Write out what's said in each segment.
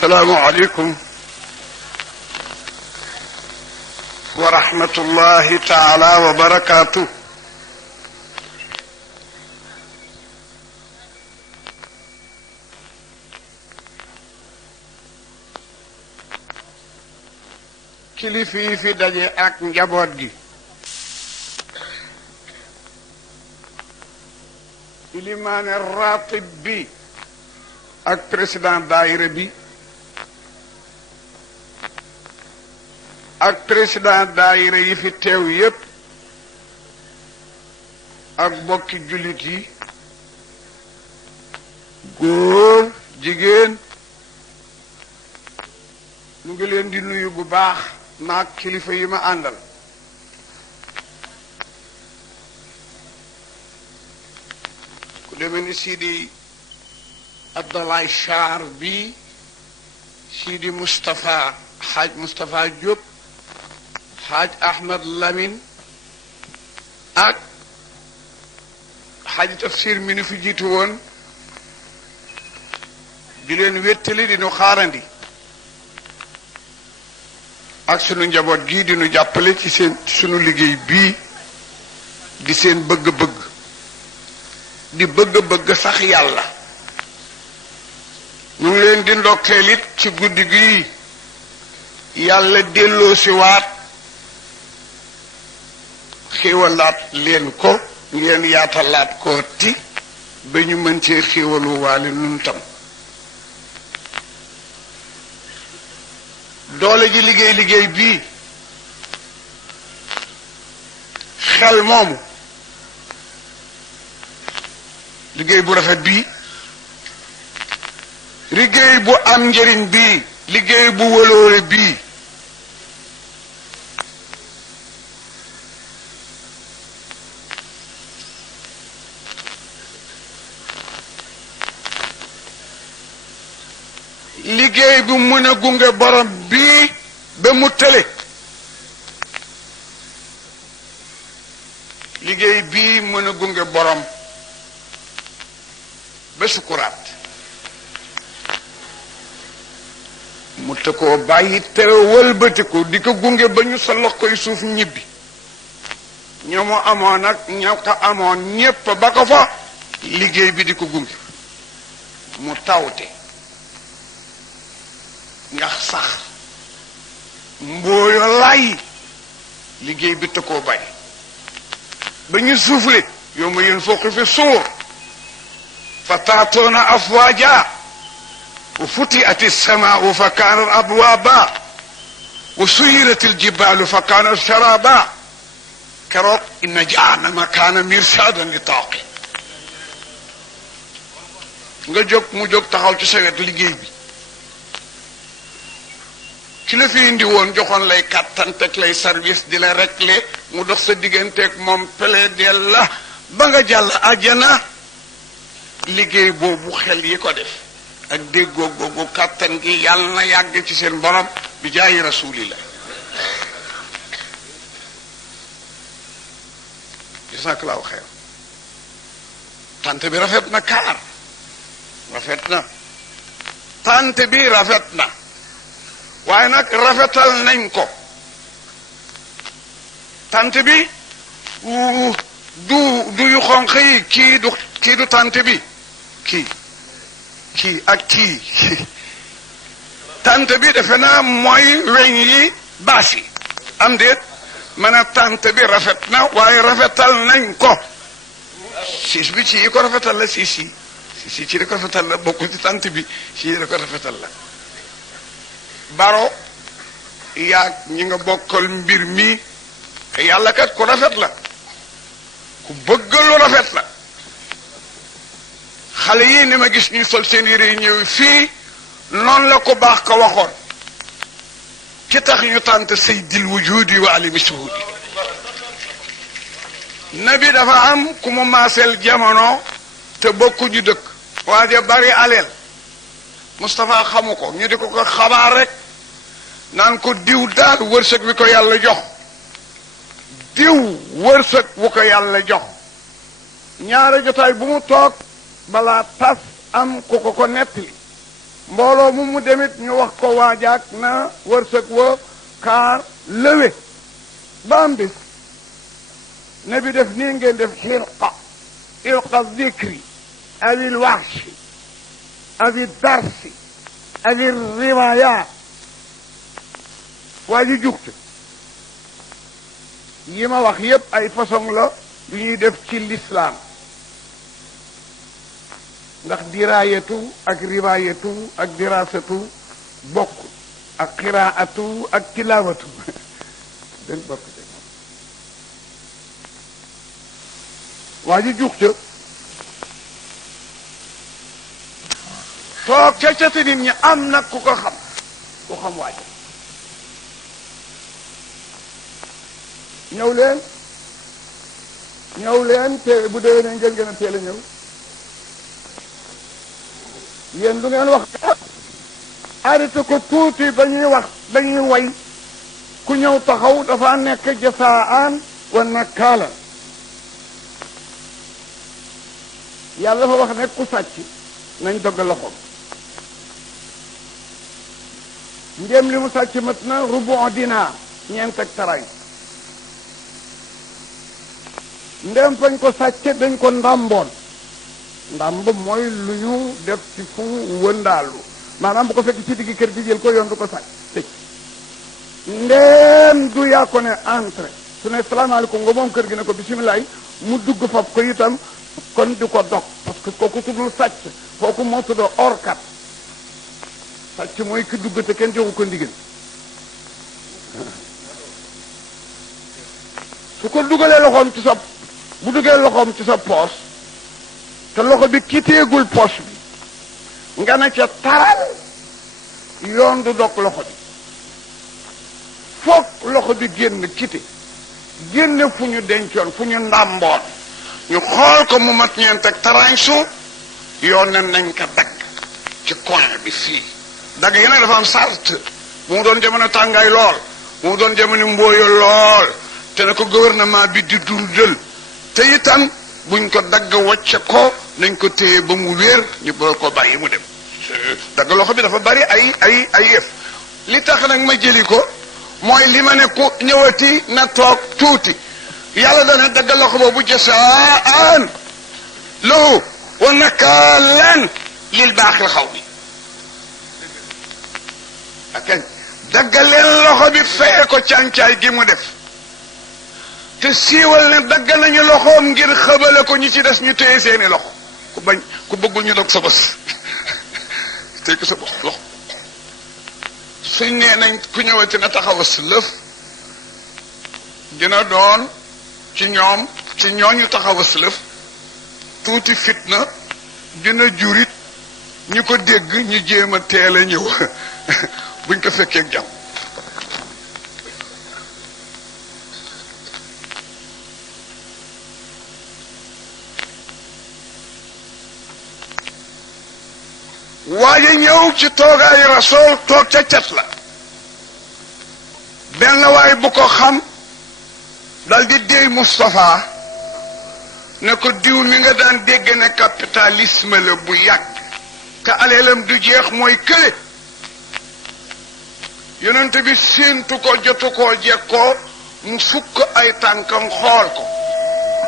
السلام عليكم ورحمة الله تعالى وبركاته. kilifi fi daje ak njaboot gi ilimaane ratib bi ak président daayira bi ak président daayira yi fi teew yépp ak bokki jullit yi góor jigéen mu ngi leen di nuyu bu baax maag kilifa yi ma àndal ku demee ni Sidi Abdoulaye Char bi Sidi Moustapha Hadj Moustapha Diop Hadj Ahmed Lamine ak Hadj Tafsir mi nu fi jiitu woon di leen wéttali di nu xaarandi ak sunu njaboot gii di nu jàppale ci sunu liggéey bii di seen bëgg-bëgg di bëgg-bëgg sax yàlla ñu ngi leen di ndokkeel it ci guddi gii yàlla delloo si waat xéewalaat leen ko ngeen yaatalaat ko ti ba ñu mën cee xéewalu waale nun tam doole ji liggéey bii xel moomu liggéey bu rafet bii liggéey bu am njëriñ bii liggéey bu wëloore bii liggéey bu mën a gunge borom bii ba mu tële liggéey bii mën a gunge borom ba sukuraat mu te koo bàyyi te wëlbatiku di ko gunge ba ñu sa lox koy suuf ñibbi ñoo mu amoon ak ña ko amoon ñépp ba ko fa liggéey bi di ko gunge mu tawte ngax sax mbooyo lay liggéey bi te koo bàyyi ba ñu suufle yow ma yéen fooqi fi suur fa taatoona afwaaja wa futiat alsamaau fa kaanat abwaaba wa suyirat aljibaalu fa kaanat sharaba keroog inna jahannama kaana mirsaadan li taaqi nga jóg mu jóg taxaw ci sa wet liggéey bi ki la fi indi woon joxoon lay kàttan teg lay service di la réglé mu dox sa digganteeg moom plaidel la ba nga jàll àjjana liggéey boobu xel yi ko def ak déggoo googu kàttan gi yàlla na yàgg ci seen borom bi jaayi rasulillah jazakallahu xeer tante bi rafet na kaar rafet na tante bi rafet na waaye nag rafetal nañ ko tante bi du yu xonq yi kii du tante bi kii ak kii tante bi defe naa mooy weñ yi baas yi am déet mën a tante bi rafet na waaye rafetal nañ ko siis bi ci yi ko rafetal la siis ci da ko rafetal la bokku ci tante bi ci da ko rafetal la baro yaag ñi nga bokkal mbir mi yàlla kat ku rafet la ku bëgg lu rafet la xale yi ni ma gis ñu sol seen yére yi ñëw fii noonu la ko baax ko waxoon ki tax ñu tànt sayyidil wujudi wa alimi shuhudi nabi dafa am ku mu maaseel jamono te bokkuñu dëkk waaye bari aleel Moustapha xamu ko ñu di ko xabaar rek naan ko diw daal wërsëg bi ko yàlla jox diw wërsëg wu ko yàlla jox ñaare jotaay bu mu toog balaa tas am ku ko nettali mbooloo mu demit ñu wax ko waajaak na wërsëg wa kaar lëwe ba am bis ne bi def nii ngeen def ilqa zikri awi lwaxshi awi darsi awi riwaya waa ji jugte yi ma wax yépp ay façon la yu ñuy def ci l'islam ndax diraayatu ak riwaayatu ak dirasatu bokk ak qiraatu ak tilaawatu den bokk de waa ji jug ca toog ca cati nit ñi am nag ku ko xam ku xam waa ji ñëw leen te bu déwénee ngeen gën a teel a ñëw yéen lu ngeen wax arrêté ko tuuti ba ñuy wax dañuy way ku ñëw taxaw dafa nekk jasaan wa nakkaala yàlla dafa wax ne ku sàcc nañ dogg loxoom ndéem li mu sàcc mat na rubu dinaar ñeent ak taray ndéem fañ ko sàcce dañ ko ndàmboon ndàmb mooy lu ñu def ci fu wëndaalu maanaam bu ko fekk ci digg kër gi jël ko yoon du ko sàcc tëj ndéem du yaa ko ne entré su ne salaamaaleykum nga moom kër gi ne ko bisimilaay mu dugg fab ko itam kon di ko dog parce que kooku tuddul sàcc kooku moo tudd orkat sàcc mooy ki dugg te kenn joxu ko ndigal su ko dugalee loxoom ci sa bu duggee loxoom ci sa poos te loxo bi kiteegul poos bi nga ne ca taral yoon du dog loxo bi foog loxo bi génn kite génne fu ñu dencoon fu ñu ndàmboon ñu xool ko mu mat ñeent ak tarañsu yoon ne nañ ko dagg ci coin bi fii dagg yi nag dafa am sart bu mu doon jamono tàngaay lool bu mu doon jamono mbooyo lool te ne ko gouvernement bi di dundal te itam buñ ko dagg wacce ko nañ ko téye ba mu wér ñu boo ko bàyyi mu dem dagg loxo bi dafa bari ay yëf li tax nag ma jëli ko mooy li ma ne ku ñëwati na toog tuuti yàlla dana dagg loxo boobu jasaan lahu wa nakaalan lil baaxil xaw mi akañ dagga leen loxo bi feye ko càncaay gi mu def te siiwal ne dagg nañu loxoom ngir xëbale ko ñi ci des ñu téye seeni loxo ku bañ ku bëggul ñu dog sa bës téye ko sa bës loxo suñ nee nañ ku ñëwati na taxaw si lëf dina doon ci ñoom ci ñooñu taxaw si lëf tuuti fitna dina jurit ñu ko dégg ñu jéem a teel a ñëw buñ ko fekkee jàmm waaye ñëw ci toogaayu rasool toog ca cat la benn waay bu ko xam dal di déy Moustapha ne ko diw mi nga daan dégg ne capitalisme la bu yàgg te aleelam du jeex mooy kële yonent bi séentu ko jotu koo jekkoo mu sukk ay tànkam xool ko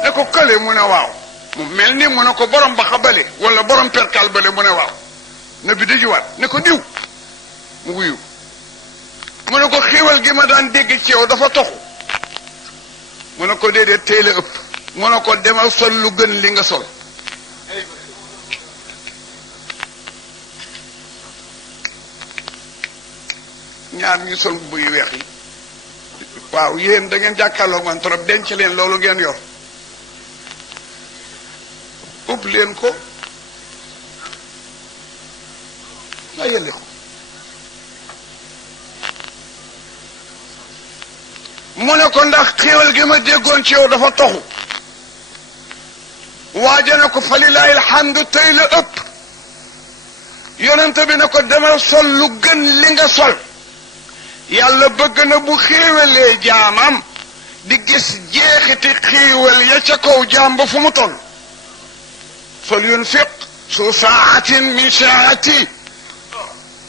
ne ko kële mu ne waaw mu mel ni mu ne ko borom ba xabale wala borom perkal bale mu ne waaw na bi dajuwaat ne ko diw mu wuyu mu ne ko xiiwal gi ma daan dégg ci yow dafa toxu mu ne ko déedéet tey la ëpp mu ne ko demal sol lu gën li nga sol ñaar ñu sol mbubb yu weex yi waaw yéen da ngeen jàkkaarloog man trop denc leen loolu ngeen yor ub leen ko nga yëlle ko mu ne ko ndax xéewal gi ma déggoon ci yow dafa toxu waaja ne ko fa lillahi alhamdu tey la ëpp yonente bi ne ko demal sol lu gën li nga sol yàlla bëgg na bu xéewalee jaamam di gis jeexiti xéewal ya ca kaw jaam ba fu mu toll sol yunfiq su saatin min saati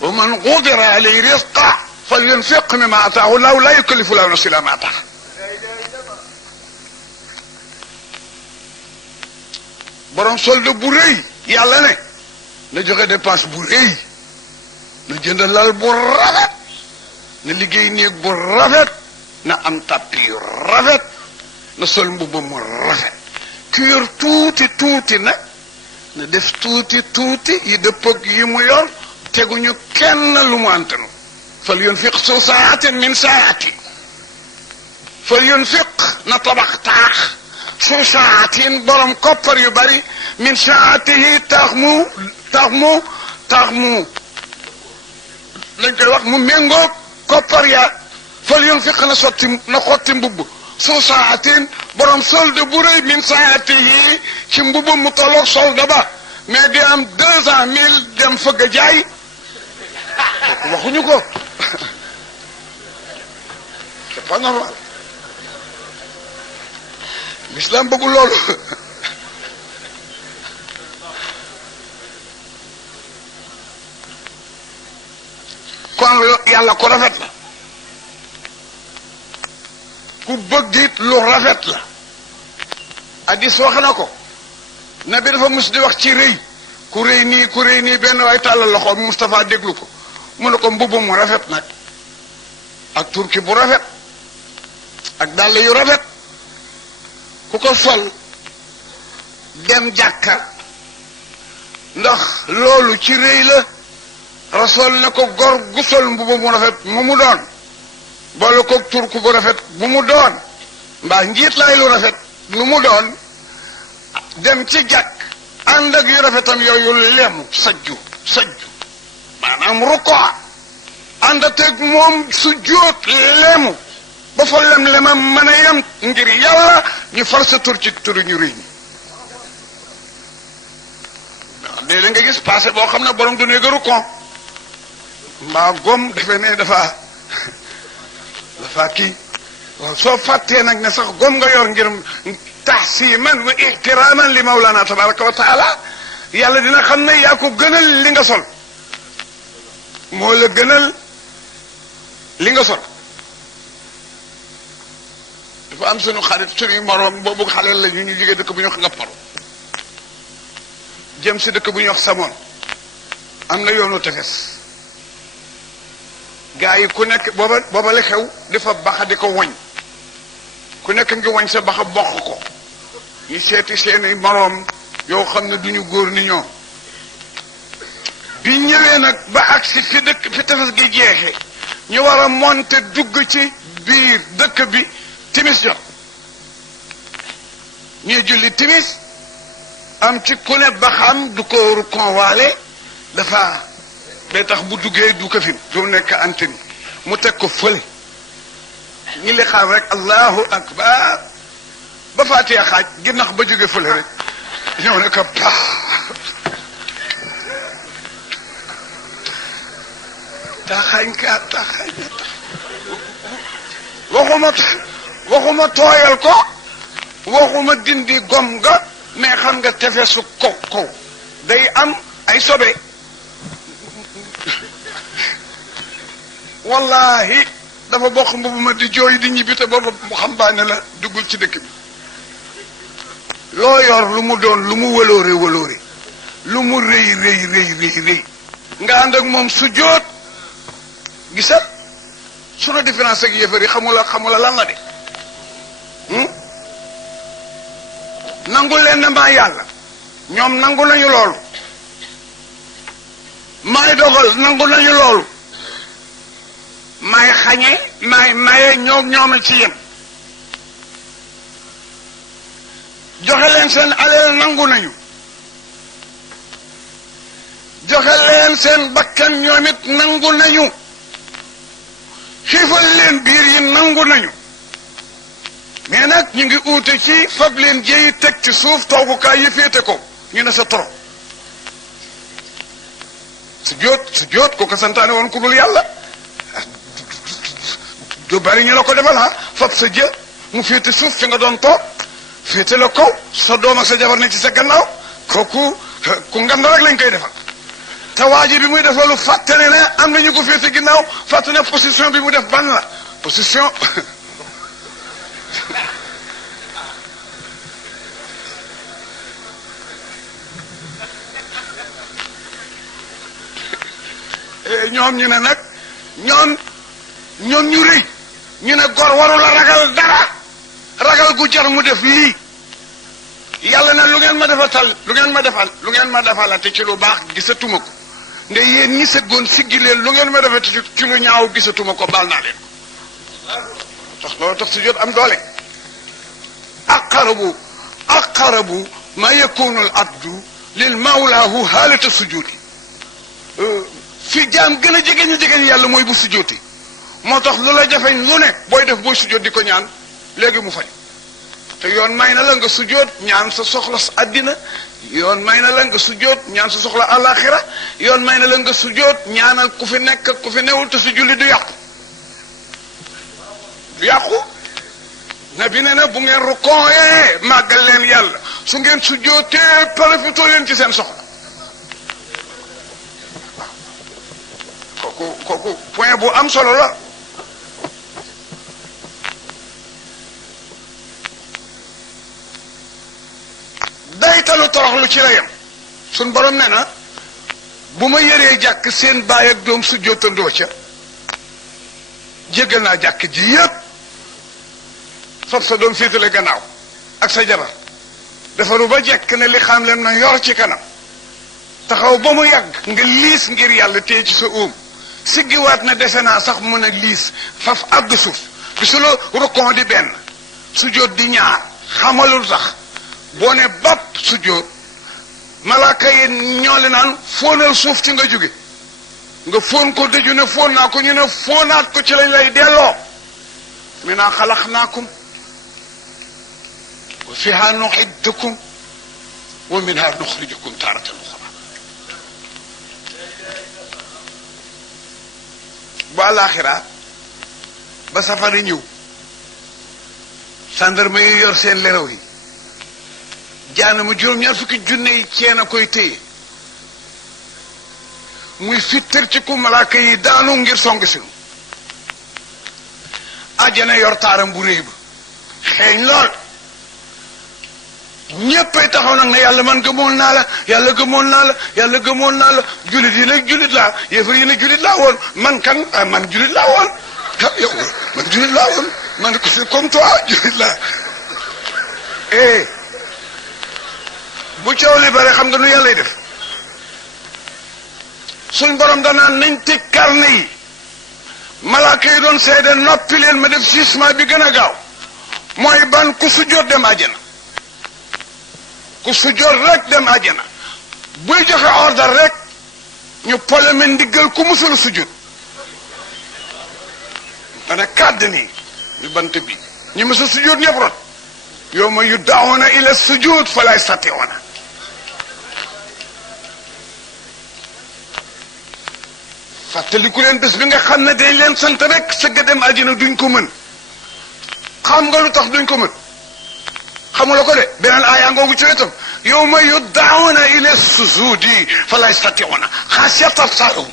wa man qudira alayhi rizqa falyunfiq mimma ataahu llahu la yukallifu llahu nafsan illa ma ataaha. borom solde bu rëy yàlla ne na joxe dépense bu rëy, na jënd lal bu rafet, na liggéey néeg bu rafet, na am tapis yu rafet, na sol mbubb mu rafet. ku yor tuuti tuuti nag na def tuuti tuuti yi dëpp ak yi mu yor, teguñu kenn lu mu antanu. fal yunfiq su saatin min saati, fal yunfiq na tabax taax su saatin borom koppar yu bari min saatihi tax mu lañ koy wax mu méngoog koppar ya. fal yunfiq na xotti mbubb su saatin borom solde bu rëy min saatihi ci mbubb mu tolloog solde ba, mais di am 200 000 dem fëgg a jaay waxuñu ko. c'est pas normal. l'islam bëggul loolu. kon yàlla ko rafet la, ku bëgg it lu rafet la. hadis wax na ko, nabi dafa mus di wax ci rëy, ku rëy nii benn waay tàllal loxo Moustapha déglu ko, mu ne ko mbubb mu rafet nag ak turki bu rafet ak dàll yu rafet ku ko sol dem jàkka ndax loolu ci rëy la. rasul ne ko gor gu sol mbubb mu rafet mu doon, boole ko turku bu rafet bu mu doon, mbaa njiit laay lu rafet lu mu doon, dem ci jàkk ànd ak yu rafetam yooyu lemu sajju maanaam ruko ànd ak moom su jóot lemu ba fa lem-lemam mën a yem ngir yàlla ñu far sa tur ci turu ñu rëy ñi. waaw léeg-léeg nga gis passé boo xam ne borom du néega ruko mbaa gom defe ne dafa kii. waaw soo fàttee nag ne sax gom nga yor ngir tahsiman wa ihtiraman li mawlana tabaraka wa taala, yàlla dina xam ne yaa ko gënal li nga sol, moo la gënal li nga sol. dafa am sunu xarit suñuy moroom boobu xaleel la ñu jógee dëkk bu ñu wax Ngapparu jëm si dëkk bu ñu wax Samoon, am na yoonu tefes. gaa yi ku nekk booba la xew dafa baxa di ko woñ, ku nekk ngi woñ sa baxa bokk ko, ñu seeti seeni moroom yoo xam ne duñu góor ni ñoom. bi ñëwee nag ba agsi fi tefes gi jeexe ñu war a monter dugg ci biir dëkk bi, timis jot ñuy julli timis, am ci ku ne baxam du ko rukonwaale, dafa day tax bu duggee du ko fi du nekk antenne mu teg ko fële, ñi li xaar rek allahu akbar ba Faatiha xaaj ginnax ba jóge fële rek ñëw ne ko paax taxañ waxuma tooyal ko, waxuma dindi gom nga, mais xam nga tefesu kaw day am ay sobe. wallahi dafa bokk mbubu ma di jooy di ñibbi te boobu mu xam baane la duggul ci dëkk bi. loo yor lu mu doon, lu mu wëloore lu mu rëy nga ànd ak moom su jóot gisal sunu différence ak yéefar yi xamula lan la de. nangul leen ne maa yàlla, ñoom nangu nañu loolu. maay dogal nangu nañu loolu. maay xañe maay maye ñoom ci yem. joxe leen seen alal nangu nañu, joxe leen seen bakkan ñoom it nangu nañu, xiifal leen biir yi nangu nañu, mais nag ñu ngi uute ci fab leen jëyi teg ci suuf toogukaay yi féete ko ñu ne sa toro. su jóot ko santaane woon ku dul yàlla du bari ñu la ko defal fab sa jë mu féete suuf fi nga doon toog féete la kaw, sa doom ak sa jabar ne ci sa gannaaw, kooku ku ngand rek lañ koy defal. te waa ji bi muy def loolu fàttali ne am nañu ko féete ginnaaw fàttali ne position bi mu def ban la position ñoom ñu ne nag ñoom ñu rëy ñu ne gor warul a ragal dara ragal gu jar mu def lii yàlla na lu ngeen ma defatal lu ngeen ma defalate ci lu baax gisatuma ko nde yéen ñi sëggoon siggi leen lu ngeen ma defate ci lu ñaaw gisatuma ko baal naa leen tax loolu tax sujjóot am doole aqrabu ma yakunu al abdu lil mawlaahu haalata sujudi fi jaam gën a jege yàlla mooy bu sujjóoti moo tax lu la jafeñ lu ne booy def booy sujjóot di ko ñaan léegi mu faj te yoon may na la nga sujjóot ñaan sa soxla sa àddina yoon may na la nga sujjóot ñaan sa soxla àllaaxira yoon may na la nga sujjóot ñaanal ku fi nekk ku fi newul te su julli du yàqu nabi ne na bu ngeen rukkooyee màggal leen yàlla su ngeen sujjóotee profitoo leen ci seen soxla kooku point bu am solo la daytalu toroxlu ci la yem suñ borom ne na bu ma yëree jàkk seen baay ak doom su jottandoo ca jéggal naa jàkk ji yépp fab sa doom féetale gannaaw ak sa jabar defaru ba jekk ne li xam leen na yor ci kanam taxaw ba mu yàgg nga liis ngir yàlla téye ci sa óom siggiwaat na dese naa sax mën a liis faf àgg suuf bi su la rukkon di benn sujjóot di ñaar xamalul sax boo ne bopp sujjóot malaaka yi ñoo le naan fóonal suuf ci nga jóge nga fóon ko dëju ne fóon naa ko ñu ne fóonaat ko ci lañ lay delloo minhaa xalaqnaakum wa fiihaa nu'iidukum wa minhaa nuxrijukum taaratan uxraa bu àllaaxira ba safara ñëw sàndarma yi yor seen leraw yi jaanama juróom-ñaar fukki junne yi ceen a koy téye muy fittar ci ku malaaka yi daanu ngir song sinu àjjana yor taaram bu réy ba xeeñ lool ñéppay taxaw nag ne yàlla man gëmoon naa la yàlla gëmoon naa la yàlla gëmoon naa la julit yi nag julit laa yéefar yi nag julit laa woon man kan man julit laa woon yow man julit laa woon man comme toi julit laa bu coow li bare xam nga nu yàllay def suñ borom danaan nañ tëj karne yi malaaka yi doon seede noppi leen ma def jugement bi gën a gaaw mooy ban ku sujjóot dem àjjana ku sujjóot rek dem àjjana buy joxe ordre rek ñu poleme ndiggal ku musul sujjóot dana kàdd nii ñu bant bi ñu musul sujjóot ñëpp rot yawma yud'awna ila sujud fala yastati'una fàttaliku leen bés bi nga xam ne dañ leen sant rek sëgg dem àjjana duñ ko mën xam nga lu tax duñ ko mën xamula ko de beneen aaya ngoogu ci wetam yawma yud'awna ila sujudi fala yastati'una xasiyat absaruhum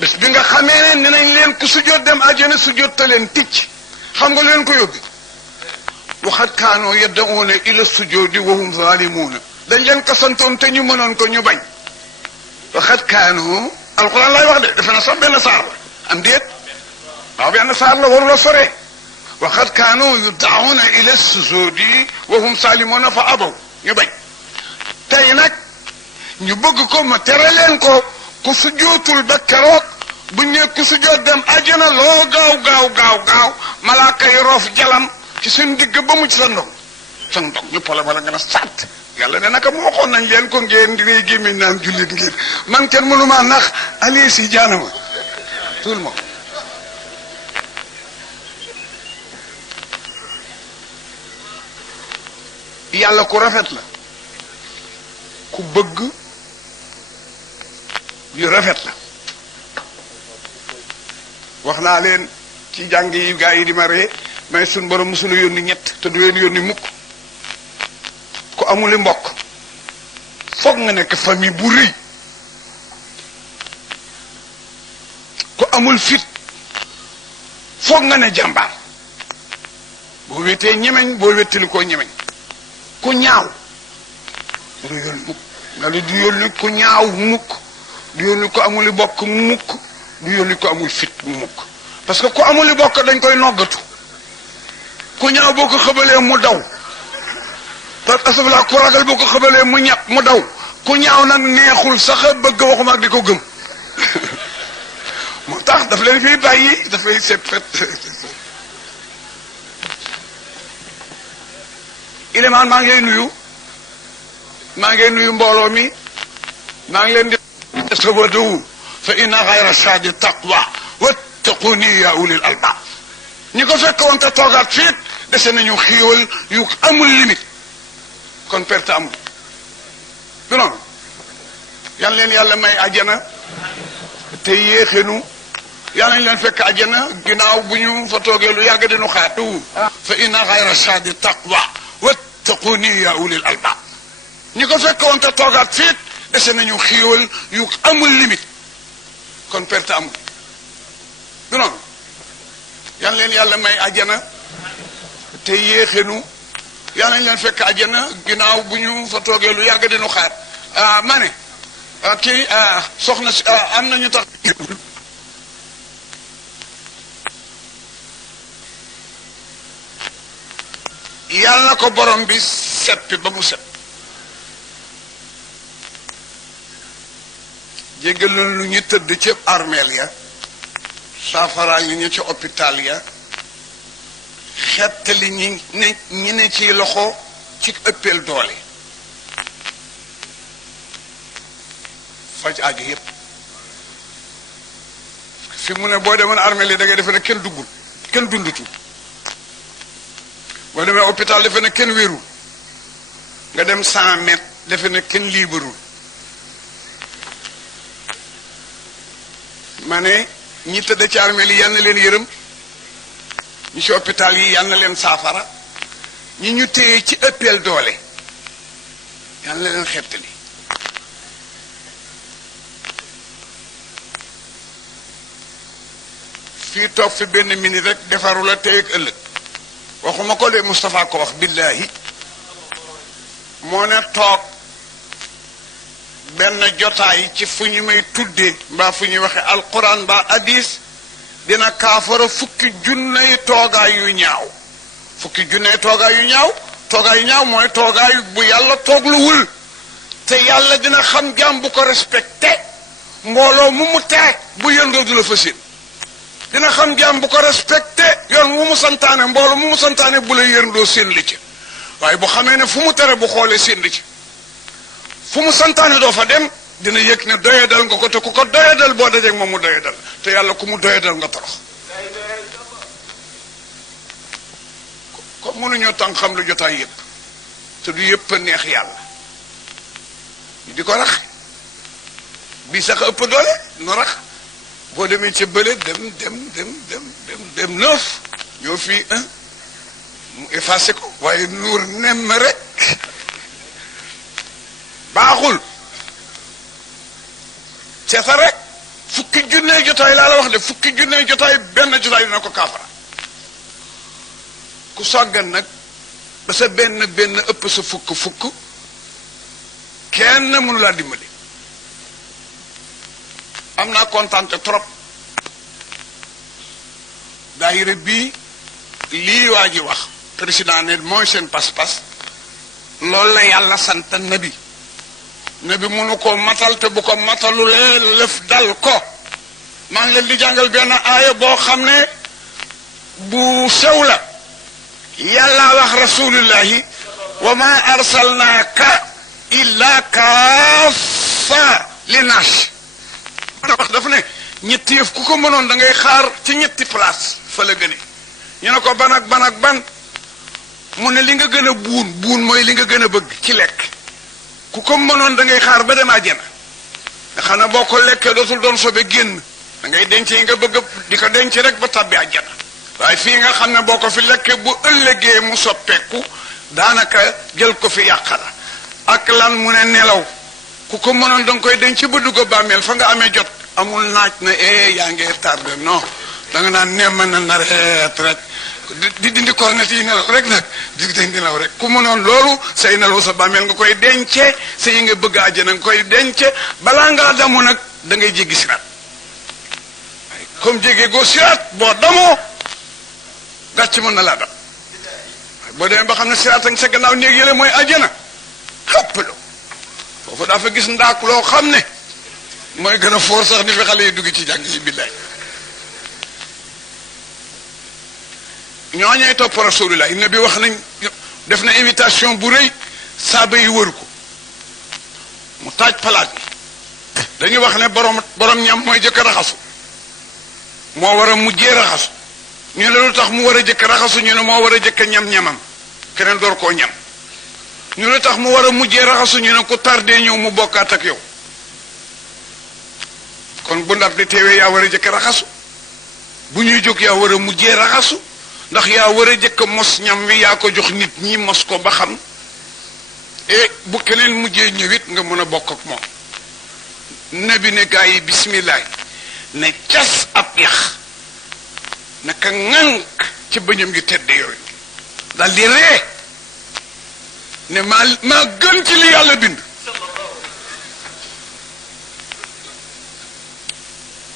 bés bi nga xamee ne nañ leen ku sujjóot dem àjjana sujjóot te leen ticc xam nga lu leen ko yóbbi waxat kaanoo yad'uuna ila sujudi wa hum zalimuuna dañ leen ko santoon te ñu mënoon ko ñu bañ waxat kaanoo alquran lay wax de defe na sax benn saar la am déet waaw benn saar la warula sore waxat kaanoo yud'uuna ila sujudi wa hum zalimuuna fa abaw ñu bañ tey nag ñu bëgg ko ma tere leen ko ku sujootul ba keroog buñ ne ku sujoot dem àjjana loo gaaw malaaka yi roof jalam ci seen digg ba mu ci sa ndong ñu pole bala nga na sàtt yàlla ne naka moo waxoon nañ leen ko ngeen di ngay gémmiñ naan jullit ngeen man kenn mënuma nax ali si jaanama tout le monde yàlla ku rafet la ku bëgg yu rafet la wax naa leen ci jàng yi gaa yi di ma ree mais suñ borom musula yónni ñett te du leen yónni mukk ku amuli mbokk foog nga nekk famille bu rëy ku amul fit foog nga ne jàmbaar boo wéetee ñemeñ boo wéttali koo ñemeñ ku ñaaw du yónni mukk nga du yónni ku ñaaw mukk du yónni ko amuli bokk mukk du yónni ko amul fit mukk parce que ku amuli bokk dañ koy noggatu ku ñaaw boo ko xëbalee mu daw te asafala ku ragal boo ko xëbalee mu ñàpp mu daw ku ñaaw nag neexul sax bëgg waxuma ak di ko gëm moo tax daf leen fiy bàyyi dafay seppet ilimaan maa ngi nuyu mbooloo mi maa ngi leen di tasawadu fa inna xayra saadi taqwa wattaquni ya ulil albab ñi ko fekk woon te toogaat fiit dese nañu xiiwal yu amul limite kon perte amul du noonu yan leen yàlla may àjjana te yéexenu yàlla nañ leen fekk àjjana ginnaaw bu ñu fa toogee lu yàgg dinu xaatu fa inna xayra saadi taqwa wattaquni ya ulil albab ñi ko fekk woon te toogaat fiit dese nañu xiiwal yu amul limite kon perte amul du noonu yan leen yàlla may àjjana te yéexenu yàlla nañ leen fekk àjjana ginnaaw bu ñu fa toogee lu yàgg dinu xaar ma ne kii soxna si am nañu tax yàlla na ko borom bi seppi ba mu set jéggal na lu ñu tëdd ci armeel ya saafara yu ñu ci hôpital ya xettali ñi ne ci loxo ci ëppeel doole faj aajo yépp fi mu ne boo demoon armeel yi da ngay defe ne kenn duggul kenn dundutu boo demee hôpital defe ne kenn wérul nga dem 100 mètres defe ne kenn liibarul ma ne ñi tëdd ci armeel yi yal na leen yërëm ñi ci hôpital yi yal na leen saafara ñi ñu téye ci ëppeel doole yal na leen xettali fii toog fi benn minute rek defaru la tey ak ëllëg waxuma ko de Moustapha ko wax billahi moo ne toog benn jotaay ci fu ñu may tuddee mbaa fu ñuy waxe alquran mbaa hadis dina kaafara fukki junney toogaay yu ñaaw fukki junney toogaay yu ñaaw toogaay yu ñaaw mooy toogaay bu yàlla toogluwul te yàlla dina xam jaam bu ko respecté mbooloo mu tere bu yëngoo du la fasin dina xam jaam bu ko respecté yoon wu mu santaane mbooloo mu santaane bu la yërndoo seen li ci waaye bu xamee ne fu mu tere bu xoolee seen li ci fu mu santaane doo fa dem dina yëg ne doyadal nga ko te ku ko doyadal boo dajeeg moom mu doyadal te yàlla ku mu doyadal nga torox ko mënuñoo tàng xam lu jotaay yëpp te du yëpp a neex yàlla di ko rax bii sax ëpp doole nu rax boo demee ca bële dem 9 ñoo fii 1 mu effacé ko waaye nuur nemm rek baaxul seeta rek fukki junney jotaay laa la wax de fukki junney jotaay benn jotaay dina ko kaafara ku sàggan nag ba sa benn ëpp sa fukk kenn mënu laa dimbali am naa kontaan trop daayira bii lii waa ji wax président ne mooy seen pas-pas loolu la yàlla sant nabi mënu ko matal te bu ko matalulee lëf dal ko maa ngi leen di jàngal benn aaya boo xam ne bu sew la yàlla wax rasulullahi wa ma arsalnaaka illa kaafa linnaas wax dafa ne ñetti yëf ku ko mënoon da ngay xaar ci ñetti place fa la gëne ñu ne ko ban ak ban mu ne li nga gën a buun mooy li nga gën a bëgg ci lekk ku ko mënoon da ngay xaar ba dem àjjana nga xam ne boo ko lekkee dootul doon sobe génn da ngay denc yi nga bëgg di ko denc rek ba tabbi àjjana waaye fii nga xam ne boo ko fi lekkee bu ëllëgee mu soppeeku daanaka jël ko fi yàqala ak lan mu ne nelaw ku ko mënoon da nga koy denc ba dugg bàmmeel fa nga amee jot amul naaj na yaa ngi tardé non da nga naan nemm na nareet rek di dindi cornet yi nelaw rek nag di nelaw rek ku mënoon loolu say nelaw sa bàmmeel nga koy dence sa yi nga bëgg àjjana nga koy dence balaa ngaa damu nag da ngay jéggi siraat comme jéggi goo siraat boo damoo gàcc mën na laa dam boo demee ba xam ne siraat ak sa gannaaw néeg yële mooy àjjana xëpplo foofu daa fa gis ndaak loo xam ne mooy gën a foor sax ni fi xale yi dugg ci jàng yi billaay ñooñee topp rasulullah nabi wax nañ def na invitation bu rëy saaba yi wër ko mu taaj palaat bi dañuy wax ne borom ñam mooy jëkk raxasu moo war a mujjee raxasu ñu ne lu tax mu war a jëkk raxasu ñu ne moo war a jëkk ñam-ñamam keneen door koo ñam ñu ne tax mu war a mujjee raxasu ñu ne ku tardé ñëw mu bokkaat ak yow kon bu ndab di teewee yaa war a jëkk raxasu bu ñuy jóg yaa war a mujjee raxasu ndax yaa war a jëkk mos ñam wi yaa ko jox nit ñi mos ko ba xam bu keneen mujjee ñëwit nga mën a bokk ak moom nabi ne gaa yi bismillah ne cas ab yax naka ŋànk ci bëñam gi tedd yooyu dal di ree ne maa gën ci li yàlla bind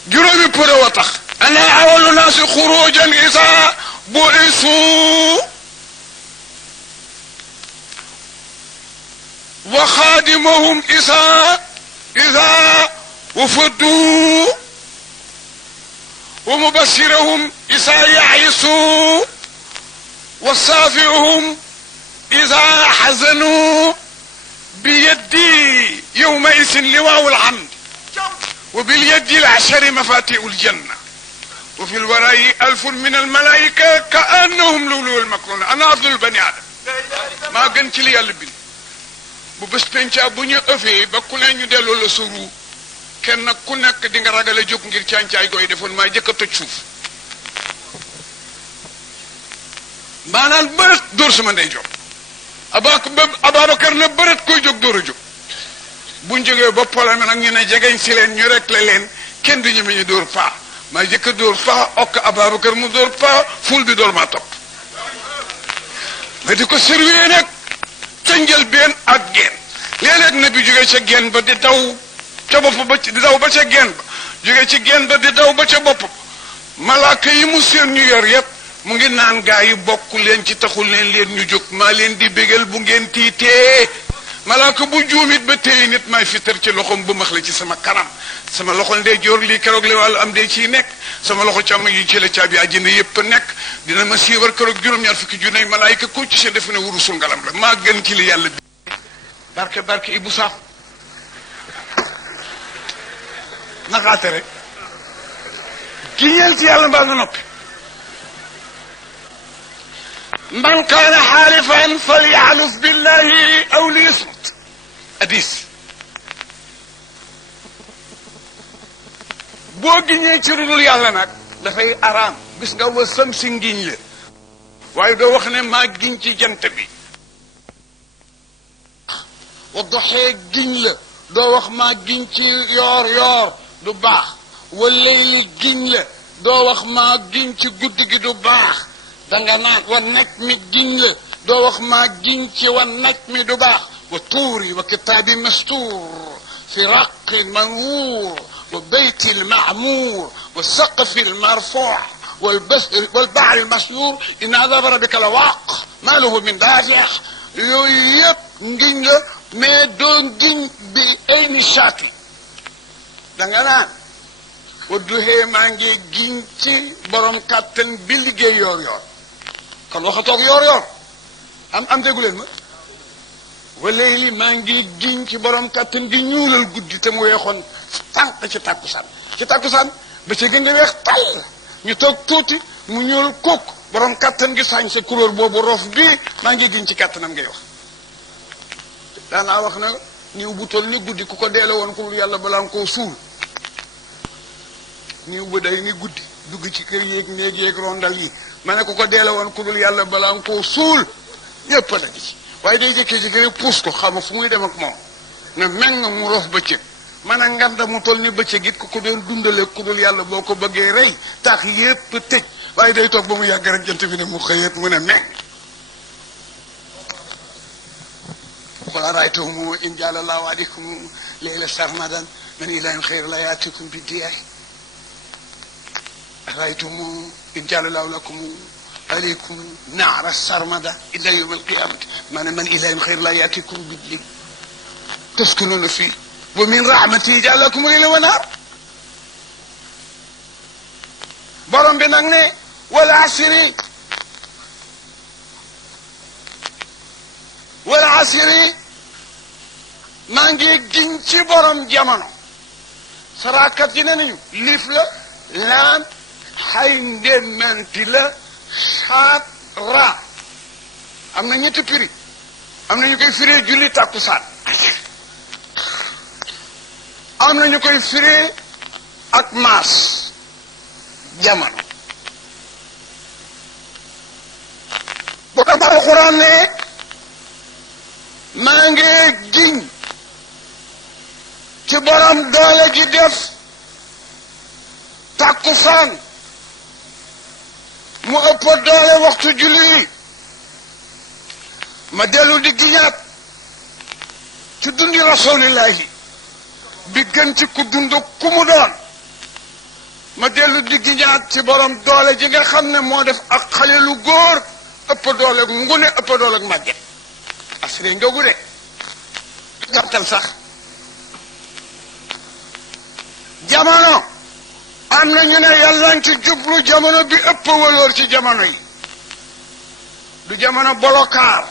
juróomi pour wa tax ana awalu naasi xurujan isa bu'isu wa xaadimuhum isa wafadu wa mubashirahum isa ya'isu wa saafi'uhum isa xazanu biyadi yawma isin liwaa'u alhamd وباليد العشر مفاتيح الجنة وفي الوراء 1000 من الملائكة كأنهم لؤلؤ المكنون أنا أفضل بني آدم ما قلت لي يالا بن bu bés penca bu ñu ëffee ba ku ne ñu delloo la suru kenn ku nekk di nga ragal a jóg ngir càncaay gooy defoon maa jëkk a toj suuf maanaam bërët dóor sama ndey jóg Ababacar na bërët koy jóg dóor a jóg buñ jógee ba problème nag ñu ne jegeñ si leen ñu rek la leen kenn du ñeme ñu dóor paa maa jëkk a dóor paa okk Ababacar mu dóor paa ful bi dóor maa topp ma di ko surveiller nag ca njëlbeen ak geen léeg-léeg na bi jógee ca geen ba di daw ca bopp ba di daw ba ca geen ba jógee ci geen ba di daw ba ca bopp malaaka yi mu seen ñu yor yépp mu ngi naan gaa yi bokk leen ci taxul leen ñu jóg maa leen di bégal bu ngeen tiitee malaaka bu juumit ba téye nit may fitar ci loxom bu max la ci sama kanam sama loxo ndey joor lii keroog li wàllu am dee ciy nekk sama loxo càmm yi ci la caabi àjjana yépp nekk dina ma siiwar keroog juróom-ñaar fukki junne malaayika ko ci seen def ne wurusul ngalam la maa gën ci li yàlla bi barke Ibou Sakho naxaate rek giñeel ci yàlla mbaa nga noppi man kaana xaalifan falyaxluf billahi aw liyasmut hadis boo giñee ci lu dul yàlla nag dafay araam gis nga wasam si ngiñ la waaye doo wax ne maa giñ ci jant bi wa doxee giñ la doo wax maa giñ ci yoor yoor du baax wa leyli giñ la doo wax maa giñ ci guddi gi du baax danga naan wa nekk mi giñ la doo wax maa giñ ci wa nekk mi du baax wa tuuri wa kitaabi mastuur fi raqin manwuur wa bayti almaamuur wa saqfi almarfuu والبحر المسجور إن عذاب ربك لواق ما له من دافع yooyu yëpp ngiñ la mais doo ngiñ bi ay ni shaati danga naan wadduhee maa ngi giñ ci borom kàttan bi liggéey yoor yoor kon waxatoog yoor yoor am déggu leen ma walayli maa ngi giñ ci borom kàttan gi ñuulal guddi te mu weexoon tànk ci tàkkusaan ba ci gën a weex tàll ñu toog tuuti mu ñuul kukk borom kàttan gi sañ sa couleur boobu rof bii maa ngi giñ ci kàttanam ngay wax daanaa wax na niw bu toll ni guddi ku ko deele woon ku yàlla balaa nga koo suul niw bu day ni guddi dugg ci kër yéeg néeg yéeg rondal yi ma ne ku ko deele woon ku dul yàlla balaa nga koo suul ñëpp la ci waaye day jëkkee ci kër puus ko xam fu muy dem ak moom ne meng mu rof ba cëg man a nganda mu toll ni bëccëg it ku ko doon dundale ku dul yàlla boo ko bëggee rey tax yépp tëj waaye day toog ba mu yàgg rek jant bi ne mu xëyet mu ne meng qul araytum in ja'ala Allahu alaykum layla sarmadan man ilahin khayru la ya'tikum bid-diya'i araytum in ja'ala Allahu lakum alaykum nara sarmada ila yawm al-qiyamati man ilahin khayru la ya'tikum bid-layl taskununa fihi wa min rahmatihi ja'ala lakum layla wa nahar borom bi nag ne wal asri maa ngi giñ ci borom jamono saraakat yi ne nañu liif la laam xay ndémmanti la saat ra am na ñetti firi am na ñu koy firee julli tàkkusaan am na ñu koy firee ak maas jamono boo tax alxuraan ne maa ngi giñ ci borom doole ji def tàkkusaan mu ëpp doole waxtu julli ma dellu di giñaat ci dundi rasulillahi bi gën ci ku dund ku mu doon ma dellu di giñaat ci borom doole ji nga xam ne moo def ak xale lu góor ëpp doole ngune ëpp doole ak màgget assuré njogu de gàttal sax jamono am na ñu ne yàlla ci jublu jamono bi ëpp waloor ci jamono yi du jamono bolokaar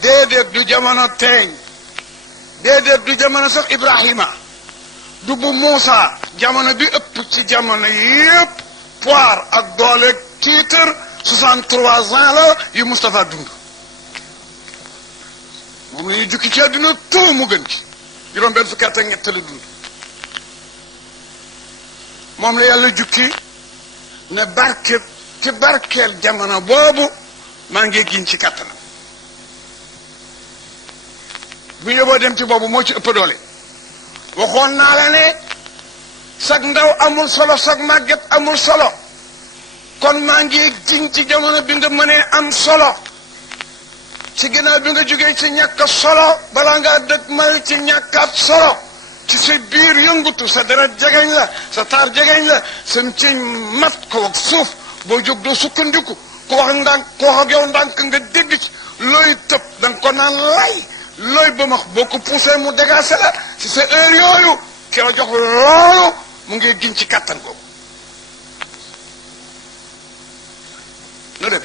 déedéet du jamono teeñ déedéet du jamono sax Ibrahima du bu Muusa jamono bi ëpp ci jamono yépp poire ak doole titre 63 ans la yu Moustapha dund moom la ñuy jukki ci àdduna tout mu gën ci juróom benn fukki at ak ñett la dund moom la yàlla jukki ne barke ci barkeel jamono boobu maa ngi giñ ci kattanam bu yóbboo dem ci boobu moo ci ëpp doole waxoon naa la ne sag ndaw amul solo sag màgget amul solo kon maa ngi giñ ci jamono bi nga mënee am solo ci ginnaaw bi nga jógee ci ñàkk solo balaa ngaa dëgmal ci ñàkkaat solo ci sa biir yëngutu sa deret jegeñ la sa taar jegeñ la sa ciñ mat ko ak suuf boo jóg doo sukkandiku ku wax ndànk ku wax ak yow ndànk nga dégg ci looy tëb da nga ko naan lay looy ba max boo ko poussé mu dégagé la ci sa heure yooyu ki la jox loolu mu ngi giñ ci kàttan boobu na dem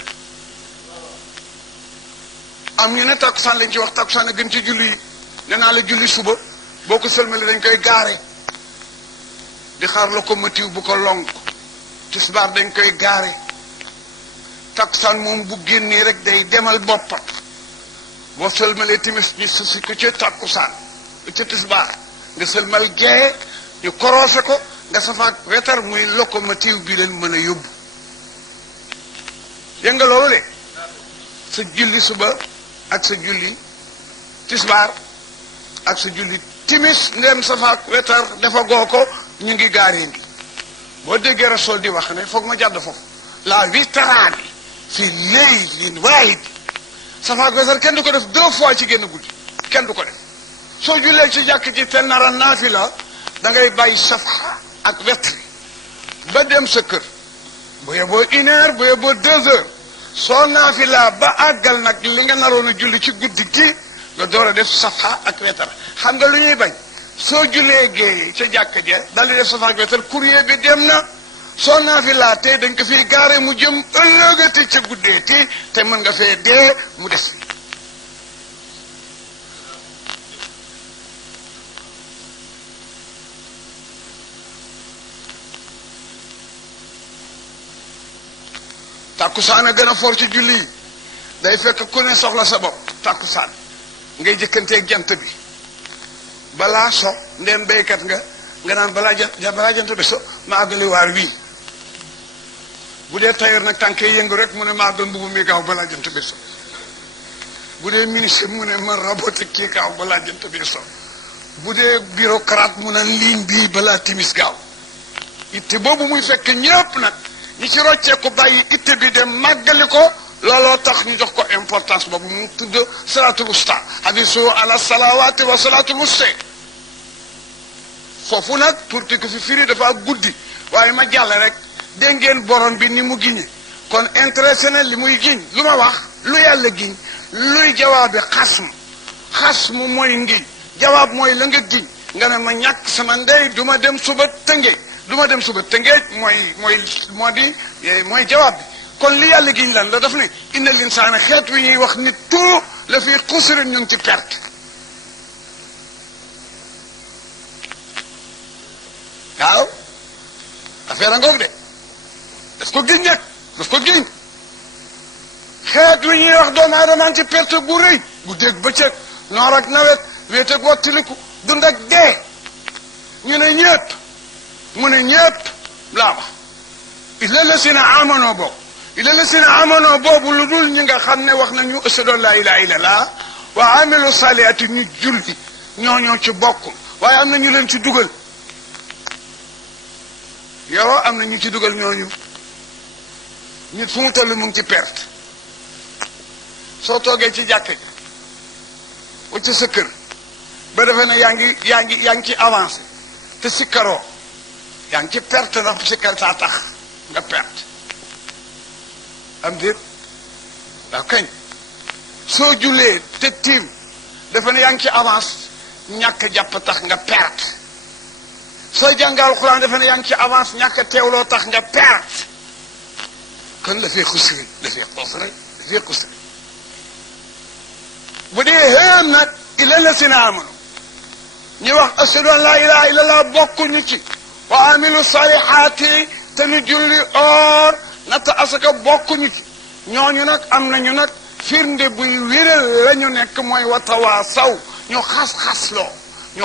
am ñu ne takkusaan lañ ci wax takkusaan a gën ci julli yi nee naa la julli suba boo ko sëlmale dañ koy gaare di xaar locomotive bu ko lonk tisbaar dañ koy gaare takkusaan moom bu génnee rek day demal boppam boo sëlmalee timis ñu susi ko ca takkusaan ca tisbaar nga sëlmal gee ñu korosé ko nga safaak wetar muy locomotive bi leen mën a yóbbu dégg nga loolu de sa julli suba ak sa julli tisbaar ak sa julli timis ndem safaak wetar dafa goo ko ñu ngi gaaree ndi boo déggee rasul di wax ne foog ma jàdd foofu la witraani fi laylin waahid safaak wetar kenn du ko def 2 fois ci génn guddi kenn du ko def soo jullee ci jàkk ji te nara naafila da ngay bàyyi safa ak wetri ba dem sa kër bu yeboo 1 heure bu yeboo 2 heures soo naafila ba àggal nag li nga naroon a julli ci guddi gi nga door a def safa ak wetar xam nga lu ñuy bañ soo jullee géeye ca jàkk ja dal di def safa ak wetar courrier bi dem na soo naafila tey dañ ko fiy gaare mu jëm ëllëgati ca guddeeti te mën nga fee dee mu des fi tàkkusaan a gën a for ci julli yi day fekk ku ne soxla sa bopp tàkkusaan ngay jëkkanteeg jant bi balaa so ndem béykat nga naan balaa jant bi so ma àggali waar wii bu dee tailleur nag tànkee yëngu rek mu ne ma àggal mbubu mi gaaw balaa jant bi so bu dee ministre mu ne ma rabote kii gaaw balaa jant bi so bu dee bureaucrate mu naan ligne bii balaa timis gaaw itte boobu muy fekk ñëpp nag ñi ci rocceeku bàyyi itte bi dem màggali ko looloo tax ñu jox ko importance boobu mu tudd salatul usta hadisu ala salawati wa salatul usta foofu nag pour que fi firi dafa guddi waaye ma jàll rek dégg ngeen borom bi ni mu giñe kon intéressé na li muy giñ lu ma wax lu yàlla giñ luy jawaabi xasm mooy ngiñ jawaab mooy la nga giñ nga ne ma ñàkk sama ndey du ma dem suba tëngeej du ma dem suba tëngeej mooy jawaab bi kon li yàlla giñ lan la daf ne inna linsaana xeet wi ñuy wax nit tout la fi xusrin ñu ngi ci perte waaw affaire a ngoog de daf ko giñ nag daf ko giñ xeet wi ñuy wax doomu aadama ci perte bu rëy bu dégg bëccëg noor ak nawet wéet ak wattiliku dund ak dee ñu ne ñëpp mu ne ñëpp laa wax illa lasina amanoo boobu illa lasina amanoo boobu lu dul ñi nga xam ne wax nañu ashhadu an laa ilaaha illallah wa amilu saalihaati ñu julli ñoo ci bokkul waaye am na ñu leen ci dugal yoroo am na ñu ci dugal ñooñu nit fu mu toll mu ngi ci perte soo toogee ci jàkk ji wacc sa kër ba defee ne yaa ngi ci avancé te sikkaroo yaa ngi ci perte ndax sikkar saa tax nga perte am déet waaw kañ soo julee te tiim defe ne yaa ngi ci avance ñàkk jàpp tax nga perte soo jàngal alxuraan defe ne yaa ngi ci avance ñàkk teewloo tax nga perte kon la fee xusri bu dee xéem nag illa lasina amanu ñu wax ashhadu an laa ilaha illallah bokkuñu ci wa amilu salihaati te ñu julli or natt asaka bokkuñu ci ñooñu nag am nañu nag firnde buy wéral la ñu nekk mooy wa tawaasaw ñu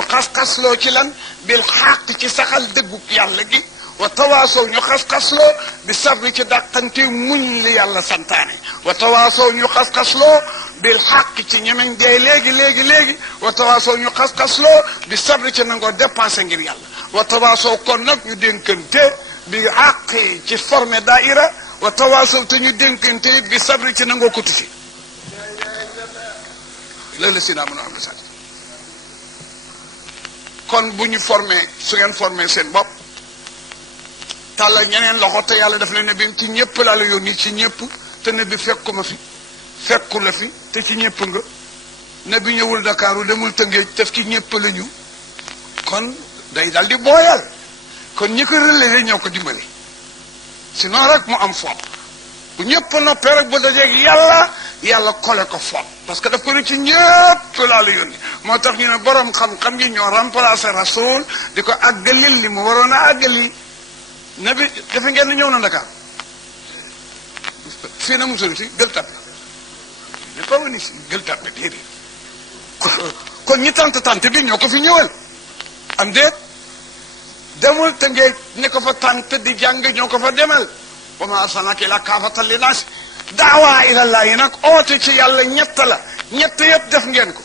xas-xasloo ci lan bil xaq ci saxal dëggu yàlla gi wa tawaasaw ñu xas-xasloo bi sabri ci dàqante muñ li yàlla santaane wa tawaasaw ñu xas-xasloo bil xaq ci ñemeñ dee léegi wa tawaasaw ñu xas-xasloo bi sabri ci nangoo dépensé ngir yàlla wa tawaasaw kon nag ñu dénkante bi xaq ci formé daaira wa tawaasaw te ñu dénkante bi sabri ci nangoo ko tusi loolu la si naa mën a am message kon bu ñu formé su ngeen formé seen bopp tàllal ñeneen loxo te yàlla daf leen ne bi ci ñëpp laa la yónni ci ñëpp te ne bi fekku la fi te ci ñëpp nga ne bi ñëwul Dakaaru demul Tëngéej te ci ñëpp la ñu kon day dal di booyal kon ñi ko relevé ñoo ko dimbali sinon rek mu am foot bu ñëpp noppee rek bu dajeeg yàlla kole ko foot parce que daf ko ne ci ñëpp laa la yónni moo tax ñu ne borom xam-xam yi ñoo remplacé rasul di ko àggalil li mu waroon a àggali nabi dafa ngeen ñëw na Dakar fii na musul si gël tapé ne pas woni si gël tapé déedéet kon ñi tant bi ñoo ko fi ñëwal am déet demul te ngeen ne ko fa tant di jàng ñoo ko fa demal wa ma arsalnaaka illaa kaafatan linnaas daawa ilallah yi nag oote ci yàlla ñett yëpp def ngeen ko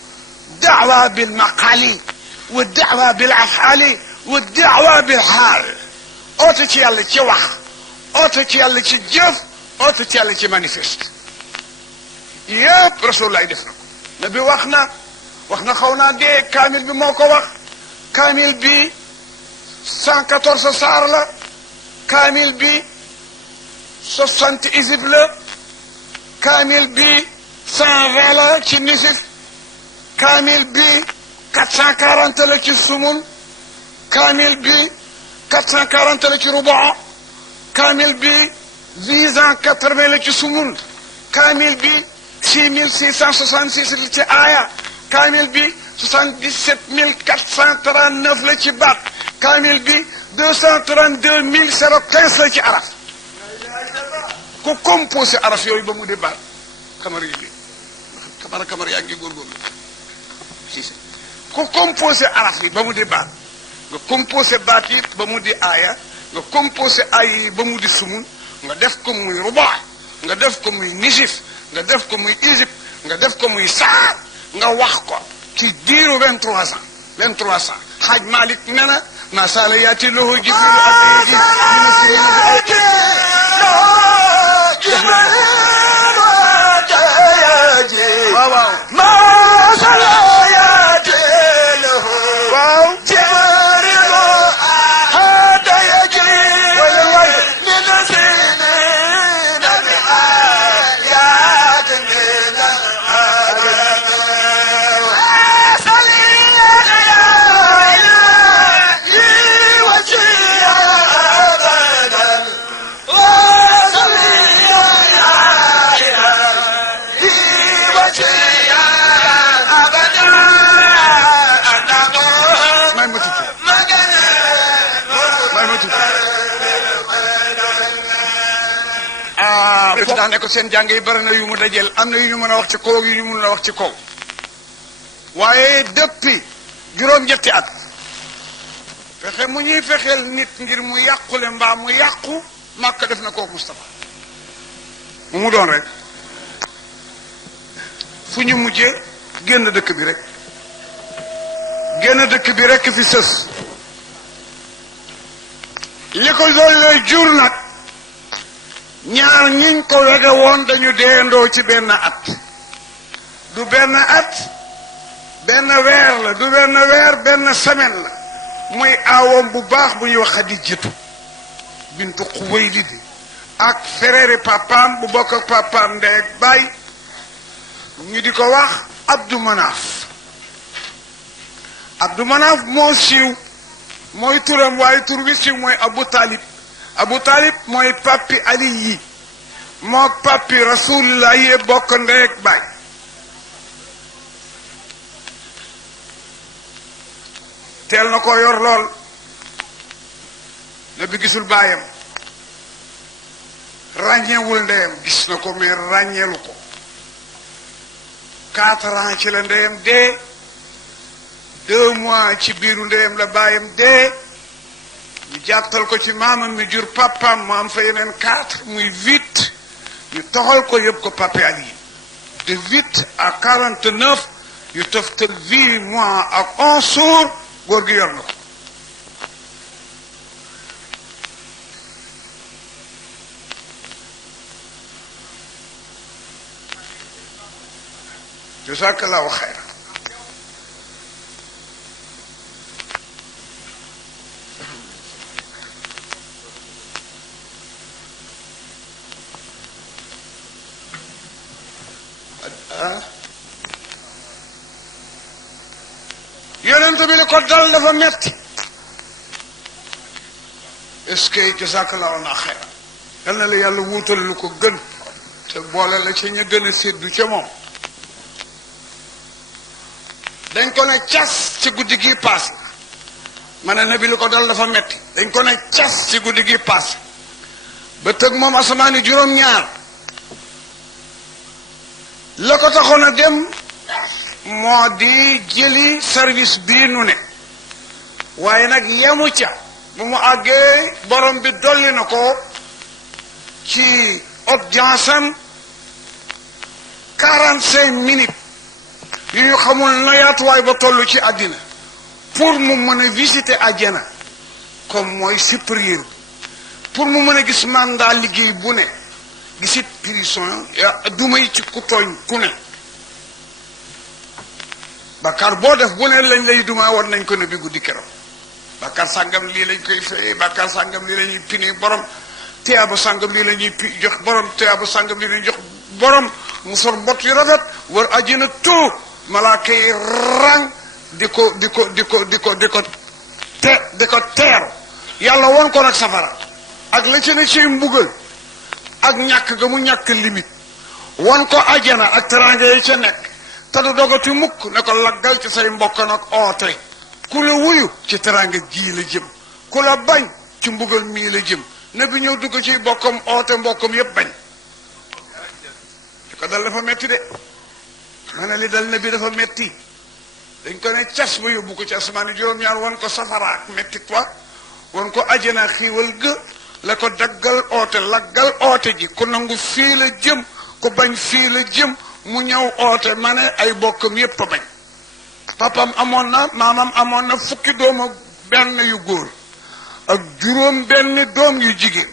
daawa bil maqaali wa daawa bil afaali wa daawa bil xaal oote ci yàlla ci wax oote ci yàlla ci jëf oote ci yàlla ci manifeste yëpp rasulullah def na ko nabi wax na xaw naa dee kaamil bi moo ko wax kaamil bi 114 saar la kaamil bi 60 isib la kaamil bi 120 la ci nisif kaamil bi 440 la ci sumun kaamil bi 440 la ci rubu' kaamil bi 880 la ci sumun kaamil bi 6666 la ci aaya kaamil bi 77439 la ci baat kaamil bi 232015 la ci araf ku composé araf yooyu ba mu di baat kamar yi bi kamar yaa ngi góorgóorlu ku composé araf yi ba mu di baat nga composé baat yi ba mu di aaya nga composé aaya yi ba mu di sumun nga def ko muy ruba nga def ko muy nisif nga def ko muy isib nga def ko muy saar nga wax ko ci diiru 23 ans leen 300 xaaj Malik nee na ma sala yaati lahu jibril abdi waaw waaw ma sala yaati lahu waaw jibril hada yaji min sinina bi ayatin min président ne ko seen jàng yi bari na yu mu dajeel am na yu ñu mën a wax ci kaw yu ñu mën a wax ci kaw waaye depuis juróom-ñetti at fexe mu ñuy fexeel nit ngir mu yàqule mbaa mu yàqu Màkka def na kooku Moustapha mu doon rek fu ñu mujjee génn dëkk bi rek génn dëkk bi rek fi sës li ko loolu lay jur nag ñaar ñiñ ko wege woon dañu deendoo ci benn at du benn at benn weer la du benn weer benn semaine la muy aawam bu baax bu ñuy wax Xadijatu bintu Xuwaylid ak frère papaam bu bokk ak papaam ndey ak baay ñu di ko wax Abdou Manaf Abdou Manaf moo siiw mooy turam waaye tur wi siiw mooy Abu Talib Abu Talib mooy papi Ali yi moo papi Rasulullah yi bokk ndey ak baay teel na ko yor lool na bi gisul baayam ràññeewul ndeyam gis na ko mais ràññeelu ko 4 ans ci la ndeyam dee 2 mois ci biiru ndeyam la baayam dee ñu jàttal ko ci maamam mi jur papaam mu am fa yeneen 4 muy 8 ñu toxal ko yëpp ko papi Ali de 8 à 49 yu toftal 8 mois ak 11 jours góor gi yor na ko jazakallahu xayran yonent bi li ko dal dafa metti est-ce que jazakallahu na xayran yal na la yàlla wuutal lu ko gën te boole la ca ña gën a séddu ca moom dañ ko ne cas ci guddi gi paas ma ne nabi li ko dal dafa metti dañ ko ne cas ci guddi gi paas ba tëg moom asamaani juróom-ñaar la ko taxoon a dem moo di jëli service bii nu ne waaye nag yemu ca bu mu àggee borom bi dolli na ko ci audience am 45 minutes yu ñu xamul na yaatuwaay ba toll ci àddina pour mu mën a visiter àjjana comme mooy supérieur bi pour mu mën a gis mandat liggéey bu ne gisit prison duma yi ci ku tooñ ku ne bakkaar boo def bu ne lañ lay duma war nañ ko ne bi guddi keroog bakkaar sàngam lii lañ koy fayee bakkaar sàngam lii la ñuy pini borom teyaaba sàngam lii la ñuy jox borom teyaaba sàngam lii la ñuy jox borom mu sor mbott yu rafet war àjjana tout malaaka yi rang di ko teeru yàlla woon ko nag safara ak la ci ne ci mbugal ak ñàkk ga mu ñàkk limite won ko àjjana ak teraanga yi ca nekk te du dogati mukk ne ko laggal ci say mbokk nag oote ku la wuyu ci teraanga ji la jëm ku la bañ ci mbugal mii la jëm ne bi ñëw dugg ci bokkam oote mbokkam yépp bañ li ko dal dafa metti de ma ne li dal ne bi dafa metti dañ ko ne cas ba yóbbu ko ci asamaani juróom-ñaar won ko safara ak metti quoi won ko àjjana xiiwal ga la ko daggal oote laggal oote ji ku nangu fii la jëm ku bañ fii la jëm mu ñëw oote ma ne ay bokkam yépp a bañ papam amoon na maamam amoon na fukki doom ak benn yu góor ak juróom benn doom yu jigéen